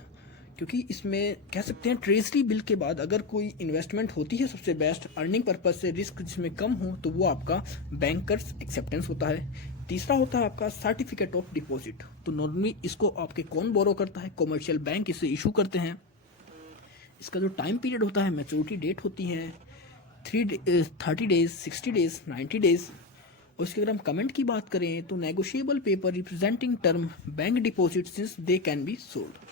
क्योंकि इसमें कह सकते हैं ट्रेजरी बिल के बाद अगर कोई इन्वेस्टमेंट होती है सबसे बेस्ट अर्निंग पर्पज से, रिस्क जिसमें कम हो, तो वो आपका बैंकर्स एक्सेप्टेंस होता है। तीसरा होता है आपका सर्टिफिकेट ऑफ डिपॉजिट। तो नॉर्मली इसको आपके कौन बोरो करता है? कमर्शियल बैंक इसे इशू करते हैं। इसका जो टाइम पीरियड होता है, मैच्योरिटी डेट होती है 30 डेज, 60 डेज, 90 डेज। और इसके अगर हम कमेंट की बात करें तो negotiable paper representing term bank deposit since they can be sold.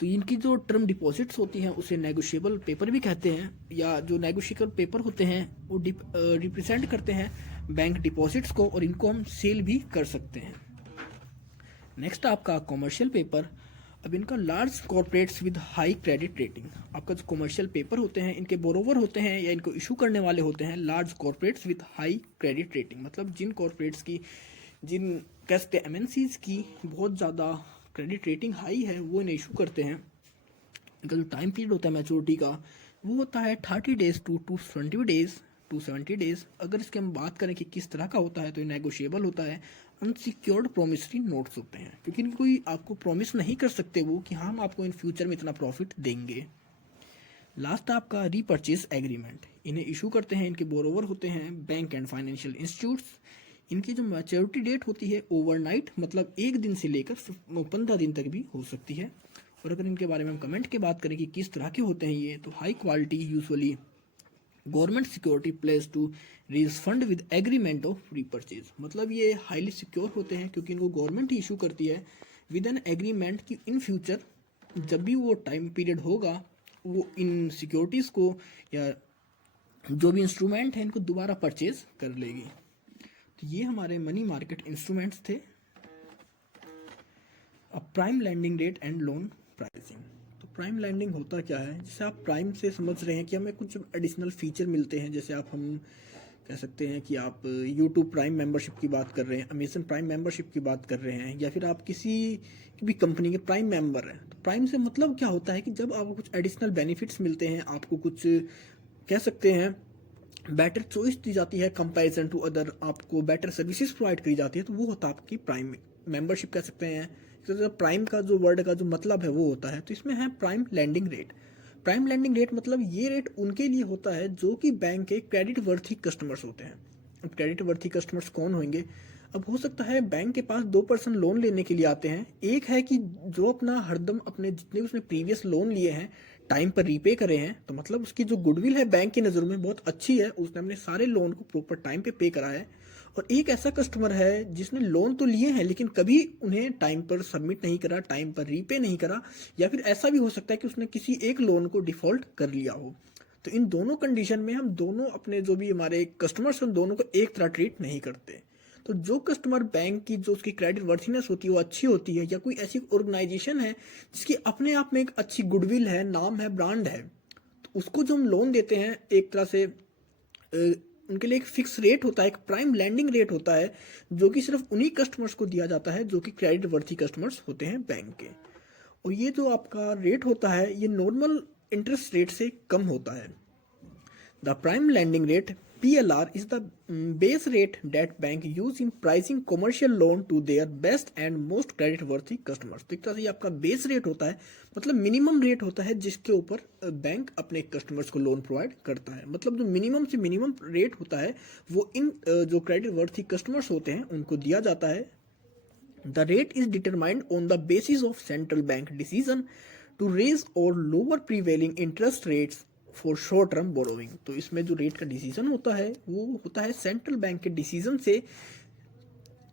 तो इनकी जो टर्म डिपॉजिट्स होती हैं उसे नेगोशिएबल पेपर भी कहते हैं, या जो नेगोशिएबल पेपर होते हैं वो रिप्रेजेंट करते हैं बैंक डिपॉजिट्स को, और इनको हम सेल भी कर सकते हैं। नेक्स्ट आपका कमर्शियल पेपर। अब इनका large corporates with high credit rating. आपका जो कमर्शियल पेपर होते हैं इनके बोरोवर होते हैं या इनको इशू करने वाले होते हैं large corporates with high credit rating. मतलब जिन कॉर्पोरेट्स की, जिन कह सकते हैं एमएनसीज की बहुत ज़्यादा क्रेडिट रेटिंग हाई है, वो इन्हें इशू करते हैं। इनका जो टाइम पीरियड होता है मैच्योरिटी का वो होता है 30 days to 220 days to 70 days. अगर इसकी हम बात करें कि किस तरह का होता है, तो ये नेगोशिएबल होता है। अनसिक्योर्ड प्रोमिसरी नोट्स होते हैं, क्योंकि इनकी कोई आपको प्रॉमिस नहीं कर सकते वो कि हम आपको इन फ्यूचर में इतना प्रॉफिट देंगे। लास्ट आपका रीपर्चेज एग्रीमेंट। इन्हें इशू करते हैं, इनके बोरोवर होते हैं बैंक एंड फाइनेंशियल इंस्टीट्यूट्स। इनकी जो मैच्योरिटी डेट होती है ओवरनाइट, मतलब एक दिन से लेकर 15 दिन तक भी हो सकती है। और अगर इनके बारे में हम कमेंट की बात करें कि किस तरह के होते हैं ये, तो high quality usually government security place to raise fund with agreement of repurchase. मतलब ये हाईली सिक्योर होते हैं क्योंकि इनको गवर्नमेंट ही इशू करती है विद एन एग्रीमेंट कि इन फ्यूचर जब भी वो टाइम पीरियड होगा वो इन सिक्योरिटीज़ को या जो भी इंस्ट्रूमेंट है इनको दोबारा परचेज कर लेगी। तो ये हमारे मनी मार्केट इंस्ट्रूमेंट्स थे। अब prime landing rate and loan pricing. तो प्राइम लैंडिंग होता क्या है? जैसे आप प्राइम से समझ रहे हैं कि हमें कुछ एडिशनल फीचर मिलते हैं, जैसे हम कह सकते हैं कि आप यूट्यूब प्राइम मेंबरशिप की बात कर रहे हैं, अमेजन प्राइम मेंबरशिप की बात कर रहे हैं, या फिर आप किसी भी कंपनी के प्राइम मेंबर हैं। तो प्राइम से मतलब क्या होता है कि जब आपको कुछ एडिशनल बेनिफिट्स मिलते हैं, आपको कुछ कह सकते हैं बेटर चॉइस दी जाती है कंपैरिजन टू अदर, आपको बेटर सर्विसेज प्रोवाइड करी जाती है, तो वो होता है आपकी प्राइम मेंबरशिप कह सकते हैं तो प्राइम का जो वर्ड का जो मतलब है वो होता है, तो इसमें है prime landing rate. Prime landing rate मतलब ये रेट उनके लिए होता है जो कि बैंक के क्रेडिट वर्थी कस्टमर्स होते हैं। अब क्रेडिट वर्थी कस्टमर्स कौन होंगे? अब हो सकता है बैंक के पास 2% लोन लेने के लिए आते हैं। एक है कि जो अपना हरदम अपने जितने उसने प्रीवियस लोन लिए हैं टाइम पर रीपे करे हैं, तो मतलब उसकी जो गुडविल है बैंक की नज़रों में बहुत अच्छी है, उसने अपने सारे लोन को प्रॉपर टाइम पे करा है। और एक ऐसा कस्टमर है जिसने लोन तो लिए हैं लेकिन कभी उन्हें टाइम पर सबमिट नहीं करा, टाइम पर रीपे नहीं करा, या फिर ऐसा भी हो सकता है कि उसने किसी एक लोन को डिफॉल्ट कर लिया हो। तो इन दोनों कंडीशन में हम दोनों अपने जो भी हमारे कस्टमर्स हैं उन दोनों को एक तरह ट्रीट नहीं करते। तो जो कस्टमर बैंक की जो उसकी क्रेडिट वर्थीनेस होती है वो अच्छी होती है, या कोई ऐसी ऑर्गेनाइजेशन है जिसकी अपने आप में एक अच्छी गुडविल है, नाम है, ब्रांड है, तो उसको जो हम लोन देते हैं एक तरह से उनके लिए एक फिक्स रेट होता है, एक प्राइम लैंडिंग रेट होता है, जो कि सिर्फ उन्हीं कस्टमर्स को दिया जाता है जो कि क्रेडिट वर्थी कस्टमर्स होते हैं बैंक के। और ये जो आपका रेट होता है ये नॉर्मल इंटरेस्ट रेट से कम होता है। The prime lending rate PLR is the base rate that bank use in pricing commercial loan to their best and most credit worthy customers। तो एक तरह से ये आपका बेस रेट होता है, मतलब मिनिमम रेट होता है जिसके ऊपर बैंक अपने कस्टमर्स को लोन प्रोवाइड करता है। मतलब जो मिनिमम से मिनिमम रेट होता है वो इन जो क्रेडिट वर्थी कस्टमर्स होते हैं उनको दिया जाता है। The rate is determined on the basis of central bank decision to raise or lower prevailing interest rates for short term borrowing. तो इसमें जो रेट का डिसीजन होता है वो होता है सेंट्रल बैंक के डिसीजन से,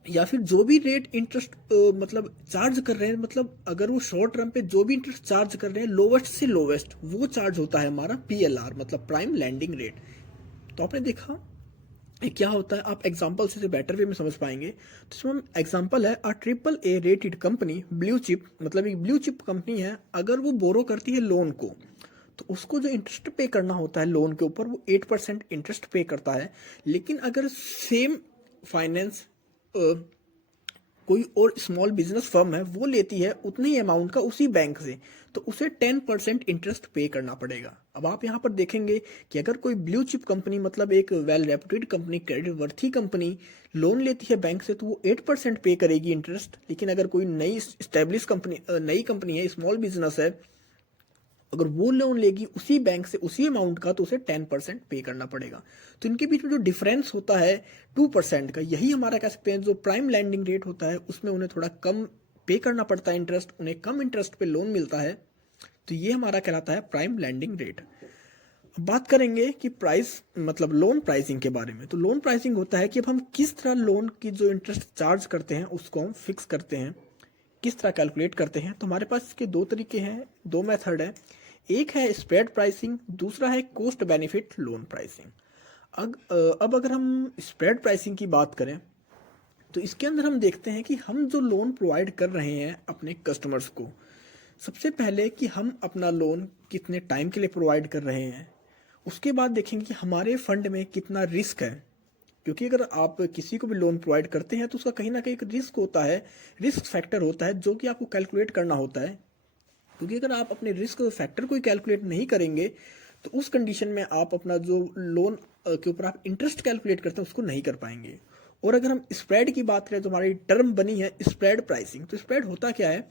या फिर जो भी रेट इंटरेस्ट मतलब चार्ज कर रहे हैं, मतलब अगर वो शॉर्ट टर्म पे जो भी इंटरेस्ट चार्ज कर रहे हैं लोवेस्ट से लोवेस्ट वो चार्ज होता है हमारा PLR, मतलब प्राइम लैंडिंग रेट। तो आपने देखा ये क्या होता है, आप एग्जांपल से बेटर वे में समझ पाएंगे। तो इसमें एग्जांपल है AAA rated company blue chip, मतलब एक ब्लू चिप कंपनी है, अगर वो बोरो करती है लोन को तो उसको जो इंटरेस्ट पे करना होता है लोन के ऊपर वो 8% इंटरेस्ट पे करता है। लेकिन अगर सेम फाइनेंस कोई और स्मॉल बिजनेस फर्म है वो लेती है उतनी अमाउंट का उसी बैंक से, तो उसे 10% इंटरेस्ट पे करना पड़ेगा। अब आप यहाँ पर देखेंगे कि अगर कोई ब्लू चिप कंपनी, मतलब एक well reputed company, credit worthy company loan लेती है बैंक से तो वो 8% पे करेगी इंटरेस्ट। लेकिन अगर कोई नई स्टेब्लिश कंपनी, नई कंपनी है, स्मॉल बिजनेस है, अगर वो लोन लेगी उसी बैंक से उसी अमाउंट का तो उसे 10% पे करना पड़ेगा। तो इनके बीच में जो डिफरेंस होता है 2% का, यही हमारा कह सकते हैं जो प्राइम लैंडिंग रेट होता है उसमें उन्हें थोड़ा कम पे करना पड़ता है इंटरेस्ट, उन्हें कम इंटरेस्ट पे लोन मिलता है। तो ये हमारा कहलाता है प्राइम लैंडिंग रेट। अब बात करेंगे कि प्राइस मतलब लोन प्राइसिंग के बारे में। तो लोन प्राइसिंग होता है कि अब हम किस तरह लोन की जो इंटरेस्ट चार्ज करते हैं उसको हम फिक्स करते हैं, किस तरह कैलकुलेट करते हैं। तो हमारे पास इसके दो तरीके हैं, दो मेथड है। एक है स्प्रेड प्राइसिंग, दूसरा है कॉस्ट बेनिफिट लोन प्राइसिंग। अब अगर हम स्प्रेड प्राइसिंग की बात करें तो इसके अंदर हम देखते हैं कि हम जो लोन प्रोवाइड कर रहे हैं अपने कस्टमर्स को, सबसे पहले कि हम अपना लोन कितने टाइम के लिए प्रोवाइड कर रहे हैं, उसके बाद देखेंगे कि हमारे फंड में कितना रिस्क है। क्योंकि अगर आप किसी को भी लोन प्रोवाइड करते हैं तो उसका कहीं ना कहीं एक रिस्क होता है, रिस्क फैक्टर होता है जो कि आपको कैलकुलेट करना होता है। क्योंकि अगर आप अपने रिस्क फैक्टर को कैलकुलेट नहीं करेंगे तो उस कंडीशन में आप अपना जो लोन के ऊपर आप इंटरेस्ट कैलकुलेट करते हैं उसको नहीं कर पाएंगे। और अगर हम स्प्रेड की बात करें तो हमारी टर्म बनी है स्प्रेड प्राइसिंग। तो स्प्रेड होता क्या है,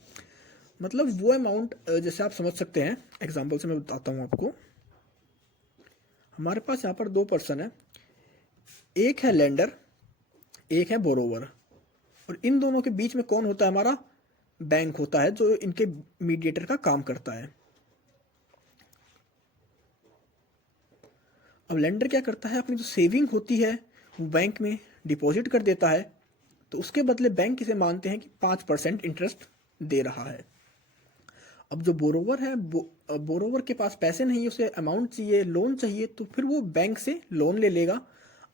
मतलब वो अमाउंट, जैसे आप समझ सकते हैं एग्जाम्पल से मैं बताता हूँ आपको। हमारे पास यहाँ पर दो पर्सन है, एक है लेंडर, एक है बोरोवर, और इन दोनों के बीच में कौन होता है, हमारा बैंक होता है जो इनके मीडिएटर का काम करता है। अब लेंडर क्या करता है, अपनी जो सेविंग होती है वो बैंक में डिपॉजिट कर देता है, तो उसके बदले बैंक इसे मानते हैं कि 5% इंटरेस्ट दे रहा है। अब जो बोरोवर है, बोरोवर के पास पैसे नहीं, उसे अमाउंट चाहिए, लोन चाहिए, तो फिर वो बैंक से लोन ले लेगा।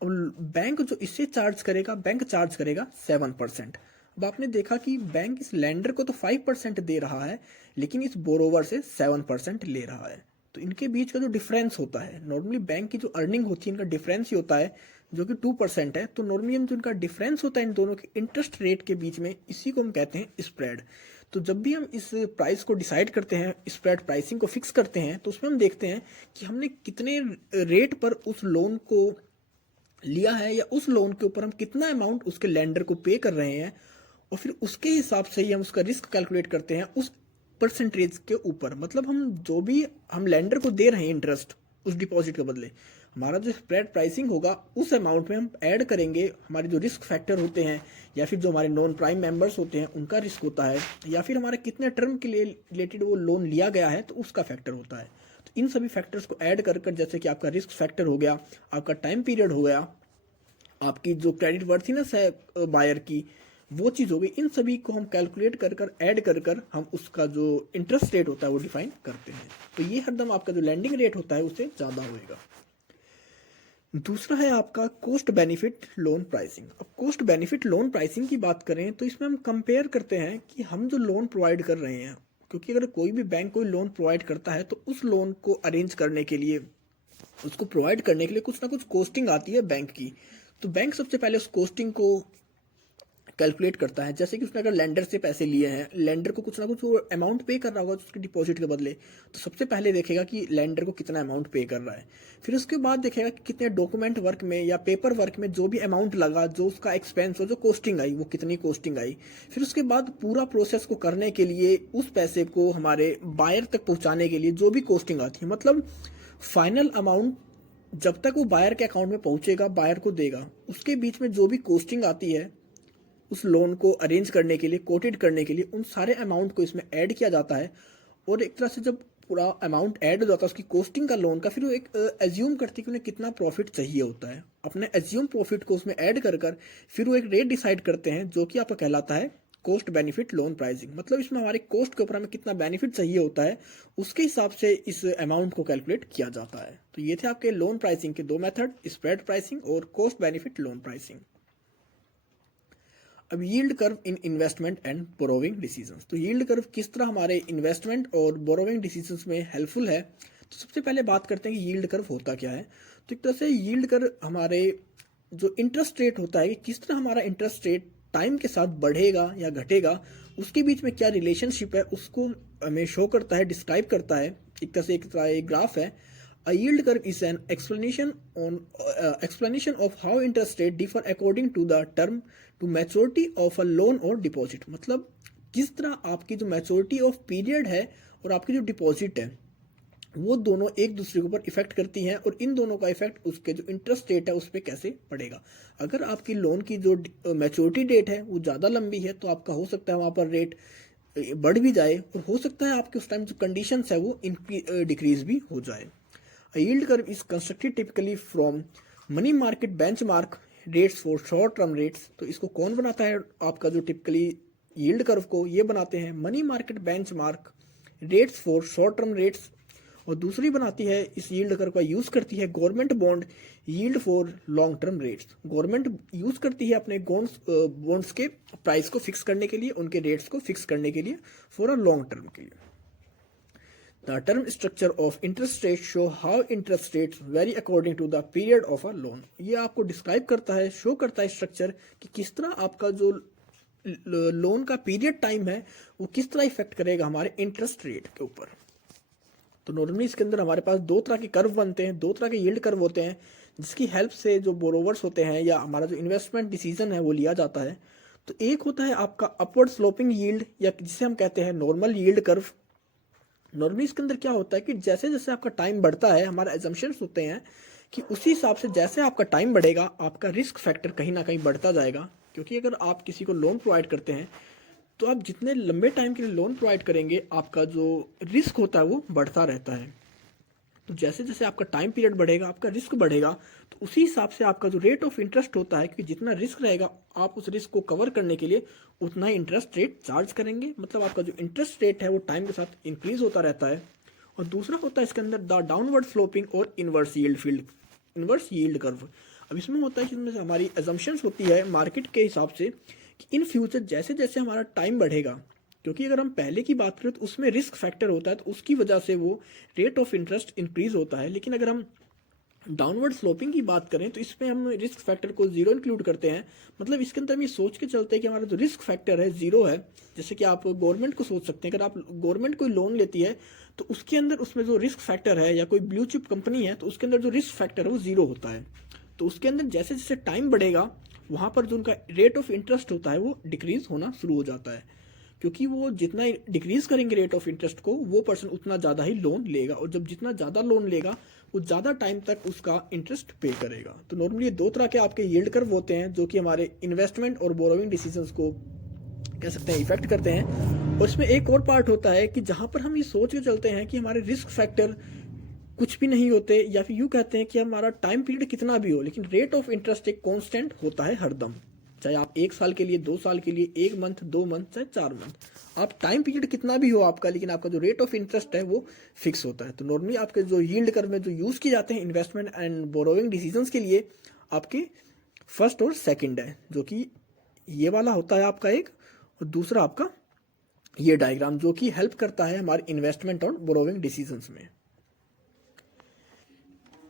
अब बैंक जो इससे चार्ज करेगा, बैंक चार्ज करेगा 7%। अब आपने देखा कि बैंक इस लेंडर को तो 5% दे रहा है लेकिन इस बोरोवर से 7% ले रहा है। तो इनके बीच का जो डिफरेंस होता है, नॉर्मली बैंक की जो अर्निंग होती है इनका डिफरेंस ही होता है जो कि 2% है। तो नॉर्मली जो इनका डिफरेंस होता है इन दोनों के इंटरेस्ट रेट के बीच में, इसी को हम कहते हैं स्प्रेड। तो जब भी हम इस प्राइस को डिसाइड करते हैं, स्प्रेड प्राइसिंग को फिक्स करते हैं, तो उसमें हम देखते हैं कि हमने कितने रेट पर उस लोन को लिया है या उस लोन के ऊपर हम कितना अमाउंट उसके लेंडर को पे कर रहे हैं, और फिर उसके हिसाब से ही हम उसका रिस्क कैलकुलेट करते हैं उस परसेंटेज के ऊपर। मतलब हम जो भी हम लेंडर को दे रहे हैं इंटरेस्ट उस डिपॉजिट के बदले, हमारा जो स्प्रेड प्राइसिंग होगा उस अमाउंट में हम ऐड करेंगे हमारे जो रिस्क फैक्टर होते हैं, या फिर जो हमारे नॉन प्राइम मेंबर्स होते हैं उनका रिस्क होता है, या फिर हमारे कितने टर्म के लिए रिलेटेड वो लोन लिया गया है तो उसका फैक्टर होता है। तो इन सभी फैक्टर्स को ऐड कर जैसे कि आपका रिस्क फैक्टर हो गया, आपका टाइम पीरियड हो गया, आपकी जो क्रेडिट वर्थीनेस है बायर की, वो चीज़ हो गई। इन सभी को हम कैलकुलेट कर ऐड कर हम उसका जो इंटरेस्ट रेट होता है वो डिफाइन करते हैं। तो ये हरदम आपका जो लैंडिंग रेट होता है उससे ज़्यादा होएगा। दूसरा है आपका कॉस्ट बेनिफिट लोन प्राइसिंग। अब कॉस्ट बेनिफिट लोन प्राइसिंग की बात करें तो इसमें हम कंपेयर करते हैं कि हम जो लोन प्रोवाइड कर रहे हैं, क्योंकि अगर कोई भी बैंक कोई लोन प्रोवाइड करता है तो उस लोन को अरेंज करने के लिए, उसको प्रोवाइड करने के लिए कुछ ना कुछ कॉस्टिंग आती है बैंक की। तो बैंक सबसे पहले उस कॉस्टिंग को कैलकुलेट करता है। जैसे कि उसने अगर लेंडर से पैसे लिए हैं, लेंडर को कुछ ना कुछ वो अमाउंट पे कर रहा होगा उसके डिपॉजिट के बदले, तो सबसे पहले देखेगा कि लेंडर को कितना अमाउंट पे कर रहा है। फिर उसके बाद देखेगा कि कितने डॉक्यूमेंट वर्क में या पेपर वर्क में जो भी अमाउंट लगा, जो उसका एक्सपेंस हो, जो कॉस्टिंग आई, वो कितनी कॉस्टिंग आई। फिर उसके बाद पूरा प्रोसेस को करने के लिए उस पैसे को हमारे बायर तक पहुंचाने के लिए जो भी कॉस्टिंग आती है, मतलब फाइनल अमाउंट जब तक वो बायर के अकाउंट में पहुंचेगा, बायर को देगा, उसके बीच में जो भी कॉस्टिंग आती है उस लोन को अरेंज करने के लिए, कोटेड करने के लिए, उन सारे अमाउंट को इसमें ऐड किया जाता है। और एक तरह से जब पूरा अमाउंट ऐड हो जाता है उसकी कॉस्टिंग का लोन का, फिर वो एक एज्यूम करती है कि उन्हें कितना प्रॉफिट चाहिए होता है। अपने एज्यूम प्रॉफिट को उसमें ऐड कर फिर वो एक रेट डिसाइड करते हैं जो कि आपका कहलाता है कॉस्ट बेनिफिट लोन प्राइसिंग। मतलब इसमें हमारे कॉस्ट के ऊपर हमें कितना बेनिफिट चाहिए होता है उसके हिसाब से इस अमाउंट को कैलकुलेट किया जाता है। तो ये थे आपके लोन प्राइसिंग के दो मेथड, स्प्रेड प्राइसिंग और कॉस्ट बेनिफिट लोन प्राइसिंग। अब yield curve in investment and borrowing decisions. तो यील्ड कर्व किस तरह हमारे इन्वेस्टमेंट और बोरोविंग डिसीजंस में हेल्पफुल है। तो सबसे पहले बात करते हैं कि यील्ड कर्व होता क्या है। तो एक तरह से यील्ड कर्व हमारे जो इंटरेस्ट रेट होता है, किस तरह हमारा इंटरेस्ट रेट टाइम के साथ बढ़ेगा या घटेगा, उसके बीच में क्या रिलेशनशिप है उसको हमें शो करता है, डिस्क्राइब करता है। एक तरह एक ग्राफ है। A yield curve is an explanation of how interest rate differ according to the term to maturity of a loan or deposit। मतलब किस तरह आपकी जो मैच्योरिटी ऑफ पीरियड है और आपकी जो डिपॉजिट है वो दोनों एक दूसरे के ऊपर इफेक्ट करती हैं, और इन दोनों का इफेक्ट उसके जो इंटरेस्ट रेट है उस पर कैसे पड़ेगा। अगर आपकी लोन की जो मैच्योरिटी डेट है वो ज़्यादा लंबी है तो आपका हो सकता है वहाँ पर रेट बढ़ भी जाए, और हो सकता है आपके उस टाइम जो कंडीशंस है वो डिक्रीज भी हो जाए। A yield curve is constructed typically from money market benchmark rates for short term rates। तो इसको कौन बनाता है आपका जो टिपिकली यील्ड कर्व को, ये बनाते हैं money market benchmark rates for short term rates. और दूसरी बनाती है इस यील्ड कर्व का यूज़ करती है government bond yield for long term rates. Government use करती है अपने बॉन्ड्स के प्राइस को फिक्स करने के लिए, उनके रेट्स को फिक्स करने के लिए फॉर अ लॉन्ग टर्म के लिए। The term structure of interest rates show how interest rates vary according to the period of a loan। ये आपको डिस्क्राइब करता है, शो करता है स्ट्रक्चर कि किस तरह आपका जो लोन का पीरियड टाइम है वो किस तरह इफेक्ट करेगा हमारे इंटरेस्ट रेट के ऊपर। तो नॉर्मली इसके अंदर हमारे पास दो तरह के कर्व बनते हैं, दो तरह के यील्ड कर्व होते हैं, जिसकी हेल्प से जो बोरोवर्स होते हैं या हमारा जो इन्वेस्टमेंट डिसीजन है वो लिया जाता है। तो एक होता है आपका अपवर्ड स्लोपिंग यील्ड, या जिसे हम कहते हैं नॉर्मल यील्ड कर्व। नॉर्मली इसके अंदर क्या होता है कि जैसे जैसे आपका टाइम बढ़ता है, हमारा एजम्पशंस होते हैं कि उसी हिसाब से जैसे आपका टाइम बढ़ेगा आपका रिस्क फैक्टर कहीं ना कहीं बढ़ता जाएगा। क्योंकि अगर आप किसी को लोन प्रोवाइड करते हैं तो आप जितने लंबे टाइम के लिए लोन प्रोवाइड करेंगे आपका जो रिस्क होता है वो बढ़ता रहता है। तो जैसे जैसे आपका टाइम पीरियड बढ़ेगा आपका रिस्क बढ़ेगा, तो उसी हिसाब से आपका जो रेट ऑफ इंटरेस्ट होता है कि जितना रिस्क रहेगा आप उस रिस्क को कवर करने के लिए उतना ही इंटरेस्ट रेट चार्ज करेंगे। मतलब आपका जो इंटरेस्ट रेट है वो टाइम के साथ इंक्रीज होता रहता है। और दूसरा होता है इसके अंदर द डाउनवर्ड स्लोपिंग और इन्वर्स यील्ड कर्व। अब इसमें होता है कि इसमें हमारी एजम्पशंस होती है मार्केट के हिसाब से कि इन फ्यूचर जैसे जैसे हमारा टाइम बढ़ेगा, क्योंकि अगर हम पहले की बात करें तो उसमें रिस्क फैक्टर होता है तो उसकी वजह से वो रेट ऑफ इंटरेस्ट इंक्रीज होता है। लेकिन अगर हम डाउनवर्ड स्लोपिंग की बात करें तो इसमें हम रिस्क फैक्टर को जीरो इंक्लूड करते हैं। मतलब इसके अंदर हम ये सोच के चलते हैं कि हमारा जो रिस्क फैक्टर है जीरो है। जैसे कि आप गवर्नमेंट को सोच सकते हैं, अगर आप गवर्नमेंट कोई लोन लेती है तो उसके अंदर उसमें जो रिस्क फैक्टर है, या कोई ब्लू चिप कंपनी है तो उसके अंदर जो रिस्क फैक्टर है वो जीरो होता है। तो उसके अंदर जैसे जैसे टाइम बढ़ेगा वहाँ पर जो उनका रेट ऑफ इंटरेस्ट होता है वो डिक्रीज होना शुरू हो जाता है, क्योंकि वो जितना डिक्रीज करेंगे रेट ऑफ इंटरेस्ट को वो पर्सन उतना ज़्यादा ही लोन लेगा, और जब जितना ज़्यादा लोन लेगा वो ज़्यादा टाइम तक उसका इंटरेस्ट पे करेगा। तो नॉर्मली ये दो तरह के आपके यील्ड कर्व होते हैं जो कि हमारे इन्वेस्टमेंट और बोरोइंग डिसीजंस को कह सकते हैं इफेक्ट करते हैं। और इसमें एक और पार्ट होता है कि जहाँ पर हम ये सोच के चलते हैं कि हमारे रिस्क फैक्टर कुछ भी नहीं होते, या फिर यूँ कहते हैं कि हमारा टाइम पीरियड कितना भी हो लेकिन रेट ऑफ इंटरेस्ट एक कांस्टेंट होता है हरदम, चाहे आप 1 साल के लिए, 2 साल के लिए, 1 मंथ, 2 मंथ, चाहे 4 मंथ, आप टाइम पीरियड कितना भी हो आपका, लेकिन आपका जो रेट ऑफ इंटरेस्ट है वो फिक्स होता है। तो नॉर्मली आपके जो यील्ड कर्व में जो यूज़ किए जाते हैं इन्वेस्टमेंट एंड बोरोइंग डिसीजंस के लिए आपके फर्स्ट और सेकंड है, जो कि ये वाला होता है आपका एक, और दूसरा आपका ये डायग्राम जो कि हेल्प करता है हमारे इन्वेस्टमेंट और बोरोइंग डिसीजंस में।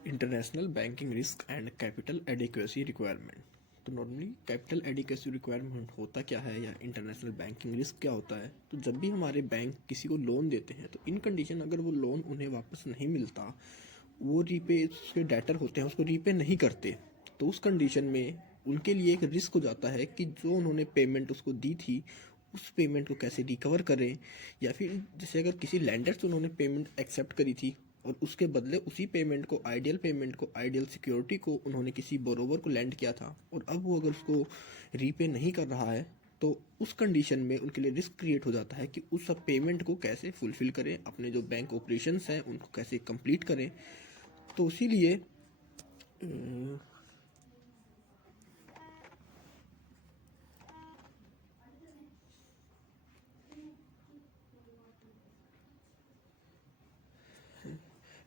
International banking risk and capital adequacy requirement. तो नॉर्मली कैपिटल एडिक्वेसी रिक्वायरमेंट होता क्या है या इंटरनेशनल बैंकिंग रिस्क क्या होता है। तो जब भी हमारे बैंक किसी को लोन देते हैं तो इन कंडीशन अगर वो लोन उन्हें वापस नहीं मिलता, वो रीपे, उसके डेटर होते हैं उसको रीपे नहीं करते, तो उस कंडीशन में उनके लिए एक रिस्क हो जाता है कि जो उन्होंने पेमेंट उसको दी थी उस पेमेंट को कैसे रिकवर करें, या फिर जैसे अगर किसी लैंडर से उन्होंने पेमेंट एक्सेप्ट करी थी और उसके बदले उसी पेमेंट को, आइडियल सिक्योरिटी को उन्होंने किसी बोरोवर को लैंड किया था, और अब वो अगर उसको रीपे नहीं कर रहा है तो उस कंडीशन में उनके लिए रिस्क क्रिएट हो जाता है कि उस सब पेमेंट को कैसे फुलफिल करें, अपने जो बैंक ऑपरेशंस हैं उनको कैसे कंप्लीट करें। तो इसीलिए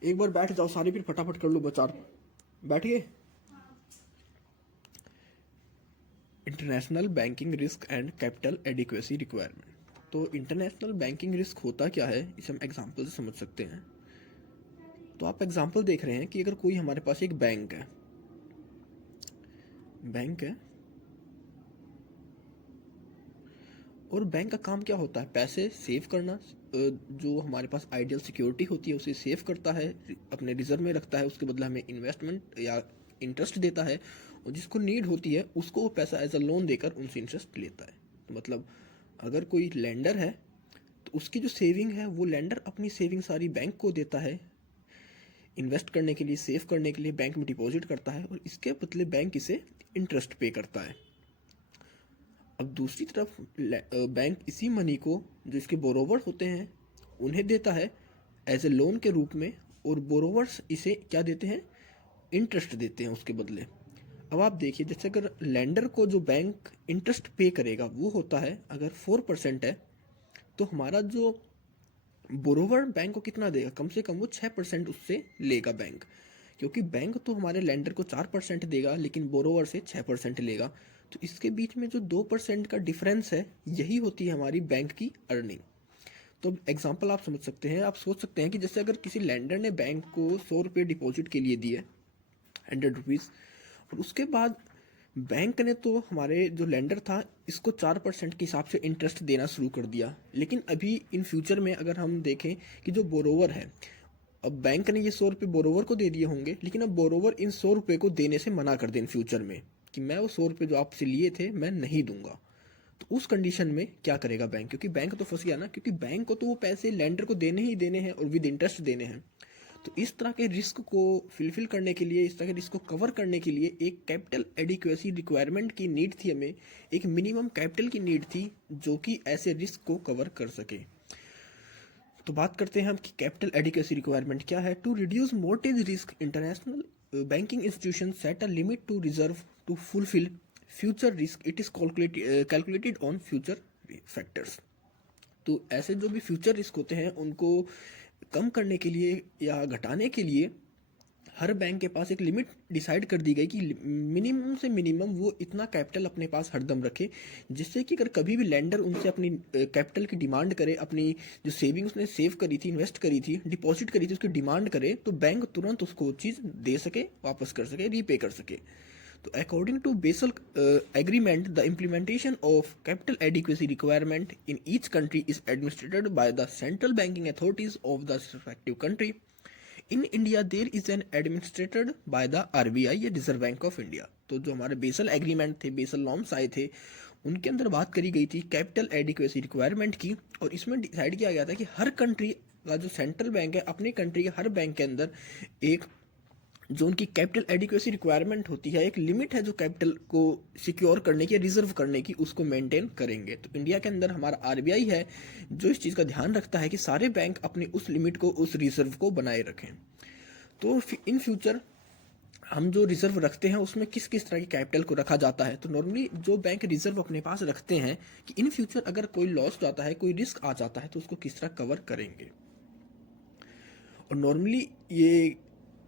एक बार बैठ जाओ सारी, फिर फटाफट कर लो बचार, बैठ गए। International banking risk and capital adequacy requirement. तो इंटरनेशनल बैंकिंग रिस्क होता क्या है इसे हम एग्जांपल से समझ सकते हैं। तो आप एग्जांपल देख रहे हैं कि अगर कोई हमारे पास एक बैंक है और बैंक का काम क्या होता है, पैसे सेव करना, जो हमारे पास आइडियल सिक्योरिटी होती है उसे सेव करता है, अपने रिजर्व में रखता है, उसके बदले हमें इन्वेस्टमेंट या इंटरेस्ट देता है, और जिसको नीड होती है उसको वो पैसा एज अ लोन देकर उनसे इंटरेस्ट लेता है। तो मतलब अगर कोई लेंडर है तो उसकी जो सेविंग है वो लेंडर अपनी सेविंग सारी बैंक को देता है इन्वेस्ट करने के लिए, सेव करने के लिए बैंक में डिपॉजिट करता है, और इसके बदले बैंक इसे इंटरेस्ट पे करता है। अब दूसरी तरफ बैंक इसी मनी को जो इसके बोरोवर होते हैं उन्हें देता है एज ए लोन के रूप में, और बोरोवर्स इसे क्या देते हैं, इंटरेस्ट देते हैं उसके बदले। अब आप देखिए जैसे अगर लेंडर को जो बैंक इंटरेस्ट पे करेगा वो होता है अगर 4% है, तो हमारा जो बोरोवर बैंक को कितना देगा, कम से कम वो 6% उससे लेगा बैंक, क्योंकि बैंक तो हमारे लेंडर को 4% देगा लेकिन बोरोवर से 6% लेगा। तो इसके बीच में जो 2% का डिफरेंस है यही होती है हमारी बैंक की अर्निंग। तो एग्जांपल आप समझ सकते हैं, आप सोच सकते हैं कि जैसे अगर किसी लेंडर ने बैंक को 100 रुपये डिपॉजिट के लिए दिए, 100 रुपीज़, और उसके बाद बैंक ने तो हमारे जो लेंडर था इसको 4% के हिसाब से इंटरेस्ट देना शुरू कर दिया, लेकिन अभी इन फ्यूचर में अगर हम देखें कि जो बोरोवर है, अब बैंक ने ये 100 रुपये बोरोवर को दे दिए होंगे, लेकिन अब बोरोवर इन 100 रुपये को देने से मना कर दे इन फ्यूचर में कि मैं वो 100 रुपये जो आपसे लिए थे मैं नहीं दूंगा। तो उस कंडीशन में क्या करेगा बैंक, क्योंकि बैंक तो फंस गया ना, क्योंकि बैंक को तो वो पैसे लेंडर को देने ही देने हैं और विद इंटरेस्ट देने हैं। तो इस तरह के रिस्क को फिलफिल करने के लिए, इस तरह के रिस्क को कवर करने के लिए एक कैपिटल एडिक्वेसी रिक्वायरमेंट की नीड थी, हमें एक मिनिमम कैपिटल की नीड थी जो कि ऐसे रिस्क को कवर कर सके। तो बात करते हैं हम कि कैपिटल एडिक्वेसी रिक्वायरमेंट क्या है। To reduce mortgage risk, international banking institution set a limit to reserve to fulfil future risk, it is calculated on future factors. तो ऐसे जो भी फ्यूचर रिस्क होते हैं उनको कम करने के लिए या घटाने के लिए हर बैंक के पास एक लिमिट डिसाइड कर दी गई कि मिनिमम से मिनिमम वो इतना कैपिटल अपने पास हरदम रखे, जिससे कि अगर कभी भी लेंडर उनसे अपनी कैपिटल की डिमांड करे, अपनी जो सेविंग उसने सेव करी थी, इन्वेस्ट करी थी, डिपॉजिट करी थी, उसकी डिमांड करे, तो बैंक तुरंत उसको चीज़ दे सके, वापस कर सके, रीपे कर सके। तो according to Basel agreement, the implementation of capital adequacy requirement in each country is administrated by the central banking authorities of the respective country. In India there is an administrated by the RBI या Reserve Bank of India. तो जो हमारे Basel agreement थे, Basel norms आए थे, उनके अंदर बात करी गई थी कैपिटल एडिक्वेसी रिक्वायरमेंट की, और इसमें डिसाइड किया गया था कि हर कंट्री का जो सेंट्रल बैंक है अपनी कंट्री के हर बैंक के अंदर एक जो उनकी कैपिटल एडिक्वेसी रिक्वायरमेंट होती है, एक लिमिट है जो कैपिटल को सिक्योर करने की, रिजर्व करने की, उसको मेंटेन करेंगे। तो इंडिया के अंदर हमारा आरबीआई है जो इस चीज़ का ध्यान रखता है कि सारे बैंक अपनी उस लिमिट को, उस रिजर्व को बनाए रखें। तो इन फ्यूचर हम जो रिजर्व रखते हैं उसमें किस किस तरह की कैपिटल को रखा जाता है। तो नॉर्मली जो बैंक रिजर्व अपने पास रखते हैं कि इन फ्यूचर अगर कोई लॉस जाता है, कोई रिस्क आ जाता है, तो उसको किस तरह कवर करेंगे। और नॉर्मली ये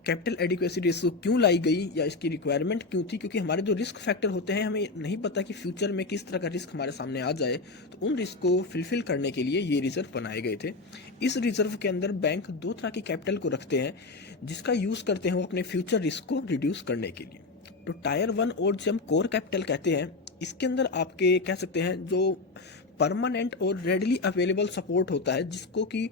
कैपिटल एडिक्वेसी रेशियो क्यों लाई गई या इसकी रिक्वायरमेंट क्यों थी, क्योंकि हमारे जो रिस्क फैक्टर होते हैं हमें नहीं पता कि फ्यूचर में किस तरह का रिस्क हमारे सामने आ जाए, तो उन रिस्क को फुलफिल करने के लिए ये रिजर्व बनाए गए थे। इस रिजर्व के अंदर बैंक दो तरह की कैपिटल को रखते हैं जिसका यूज़ करते हैं वो अपने फ्यूचर रिस्क को रिड्यूस करने के लिए। तो टायर 1 और जो हम कोर कैपिटल कहते हैं, इसके अंदर आपके कह सकते हैं जो परमानेंट और रेडली अवेलेबल सपोर्ट होता है जिसको कि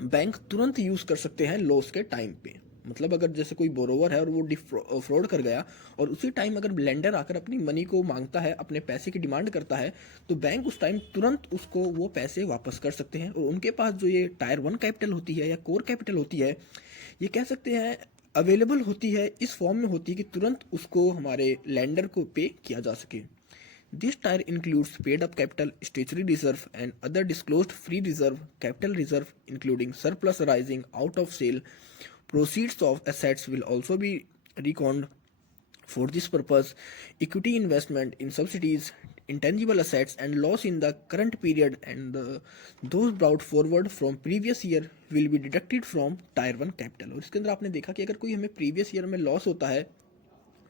बैंक तुरंत यूज़ कर सकते हैं लॉस के टाइम पे। मतलब अगर जैसे कोई बोरोवर है और वो फ्रॉड कर गया और उसी टाइम अगर लेंडर आकर अपनी मनी को मांगता है, अपने पैसे की डिमांड करता है, तो बैंक उस टाइम तुरंत उसको वो पैसे वापस कर सकते हैं। और उनके पास जो ये टायर 1 कैपिटल होती है या कोर कैपिटल होती है, ये कह सकते हैं अवेलेबल होती है, इस फॉर्म में होती है कि तुरंत उसको हमारे लेंडर को पे किया जा सके। This tier includes paid-up capital, statutory reserve, and other disclosed free reserve, capital reserve, including surplus arising out of sale. Proceeds of assets will also be reckoned for this purpose. Equity investment in subsidies, intangible assets, and loss in the current period and those brought forward from previous year will be deducted from Tier 1 capital। और इसके अंदर आपने देखा कि अगर कोई हमें previous year में लॉस होता है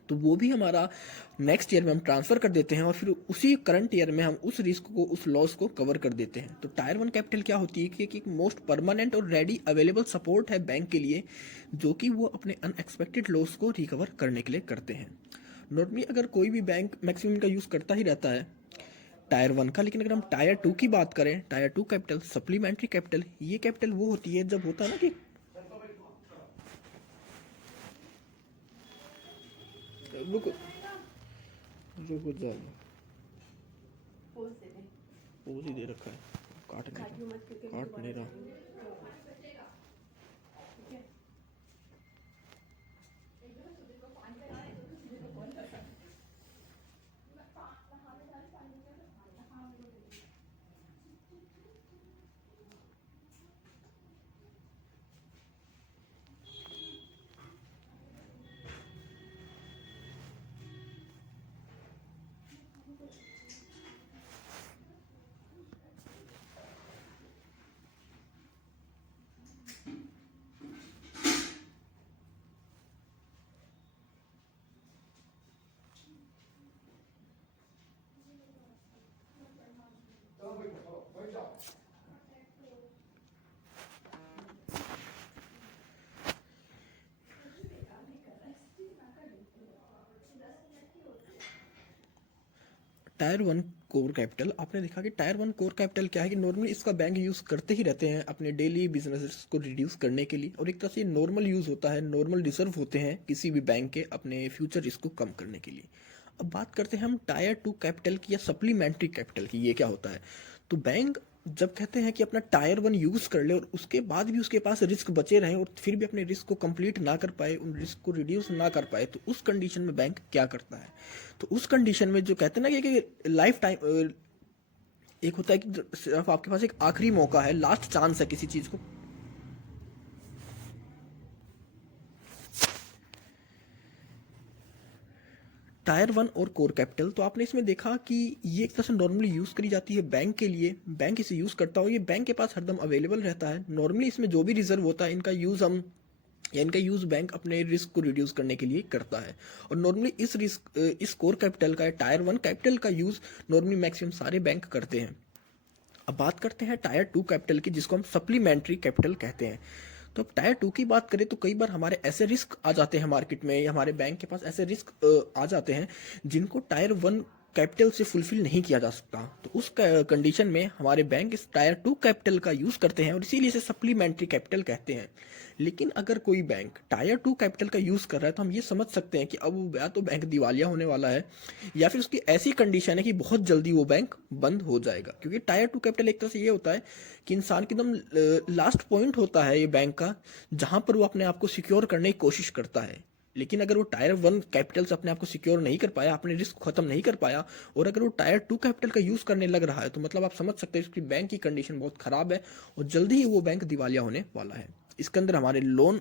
तो वो भी हमारा नेक्स्ट ईयर में हम ट्रांसफ़र कर देते हैं और फिर उसी करंट ईयर में हम उस रिस्क को, उस लॉस को कवर कर देते हैं। तो टायर 1 कैपिटल क्या होती है कि एक मोस्ट परमानेंट और रेडी अवेलेबल सपोर्ट है बैंक के लिए, जो कि वो अपने अनएक्सपेक्टेड लॉस को रिकवर करने के लिए करते हैं। नॉर्मली अगर कोई भी बैंक मैक्सिमम का यूज़ करता ही रहता है टायर 1 का, लेकिन अगर हम टायर 2 की बात करें, टायर 2 कैपिटल, सप्लीमेंट्री कैपिटल, ये कैपिटल वो होती है जब होता है ना कि रुको रुको जाओ, पोज ही दे रखा है, काट नहीं रहा। टायर 1 कोर कैपिटल, आपने देखा कि टायर 1 कोर कैपिटल क्या है कि नॉर्मली इसका बैंक यूज़ करते ही रहते हैं अपने डेली बिजनेस को रिड्यूस करने के लिए, और एक तरह से नॉर्मल यूज़ होता है, नॉर्मल रिजर्व होते हैं किसी भी बैंक के अपने फ्यूचर रिस्क को कम करने के लिए। अब बात करते हैं हम टायर 2 कैपिटल की या सप्लीमेंट्री कैपिटल की। ये क्या होता है? तो बैंक जब कहते हैं कि अपना टायर 1 यूज़ कर ले और उसके बाद भी उसके पास रिस्क बचे रहें और फिर भी अपने रिस्क को कंप्लीट ना कर पाए, उन रिस्क को रिड्यूस ना कर पाए, तो उस कंडीशन में बैंक क्या करता है? तो उस कंडीशन में जो कहते हैं ना कि लाइफ टाइम एक होता है कि सिर्फ आपके पास एक आखिरी मौका है, लास्ट चांस है किसी चीज़ को। टायर 1 और कोर कैपिटल, तो आपने इसमें देखा कि ये एक तरह से नॉर्मली यूज़ करी जाती है बैंक के लिए, बैंक इसे यूज़ करता हो, ये बैंक के पास हरदम अवेलेबल रहता है। नॉर्मली इसमें जो भी रिजर्व होता है इनका यूज़ बैंक अपने रिस्क को रिड्यूस करने के लिए करता है। और नॉर्मली इस कोर कैपिटल का, टायर 1 कैपिटल का यूज़ नॉर्मली मैक्सिमम सारे बैंक करते हैं। अब बात करते हैं टायर 2 कैपिटल की, जिसको हम सप्लीमेंट्री कैपिटल कहते हैं। तो अब टायर 2 की बात करें तो कई बार हमारे ऐसे रिस्क आ जाते हैं मार्केट में, या हमारे बैंक के पास ऐसे रिस्क आ जाते हैं जिनको टायर 1 कैपिटल से फुलफिल नहीं किया जा सकता, तो उस कंडीशन में हमारे बैंक इस टायर 2 कैपिटल का यूज़ करते हैं और इसीलिए इसे सप्लीमेंट्री कैपिटल कहते हैं। लेकिन अगर कोई बैंक टायर 2 कैपिटल का यूज़ कर रहा है तो हम ये समझ सकते हैं कि अब या तो बैंक दिवालिया होने वाला है या फिर उसकी ऐसी कंडीशन है कि बहुत जल्दी वो बैंक बंद हो जाएगा, क्योंकि टायर 2 कैपिटल एक तरह से ये होता है कि इंसान की एकदम लास्ट पॉइंट होता है ये बैंक का, जहाँ पर वो अपने आप को सिक्योर करने की कोशिश करता है। लेकिन अगर वो टायर 1 कैपिटल से अपने आप को सिक्योर नहीं कर पाया, अपने रिस्क खत्म नहीं कर पाया, और अगर वो टायर 2 कैपिटल का यूज़ करने लग रहा है, तो मतलब आप समझ सकते हैं उसकी बैंक की कंडीशन बहुत ख़राब है और जल्दी ही वो बैंक दिवालिया होने वाला है। इसके अंदर हमारे लोन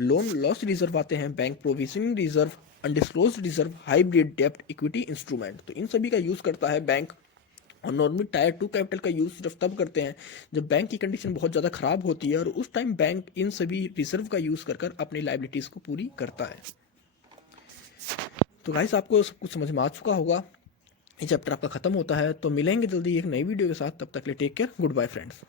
लॉस रिजर्व आते हैं, bank provisioning reserve, undisclosed reserve, hybrid डेब्ट, इक्विटी इंस्ट्रूमेंट। तो इन सभी का यूज़ करता है बैंक, और नॉर्मली टायर 2 कैपिटल का यूज़ सिर्फ तब करते हैं जब बैंक की कंडीशन बहुत ज़्यादा ख़राब होती है, और उस टाइम बैंक इन सभी रिजर्व का यूज़ कर कर अपनी लाइबिलिटीज़ को पूरी करता है। तो गाइस आपको सब कुछ समझ में आ चुका होगा, ये चैप्टर आपका ख़त्म होता है। तो मिलेंगे जल्दी एक नई वीडियो के साथ, तब तक के लिए take care, good bye friends.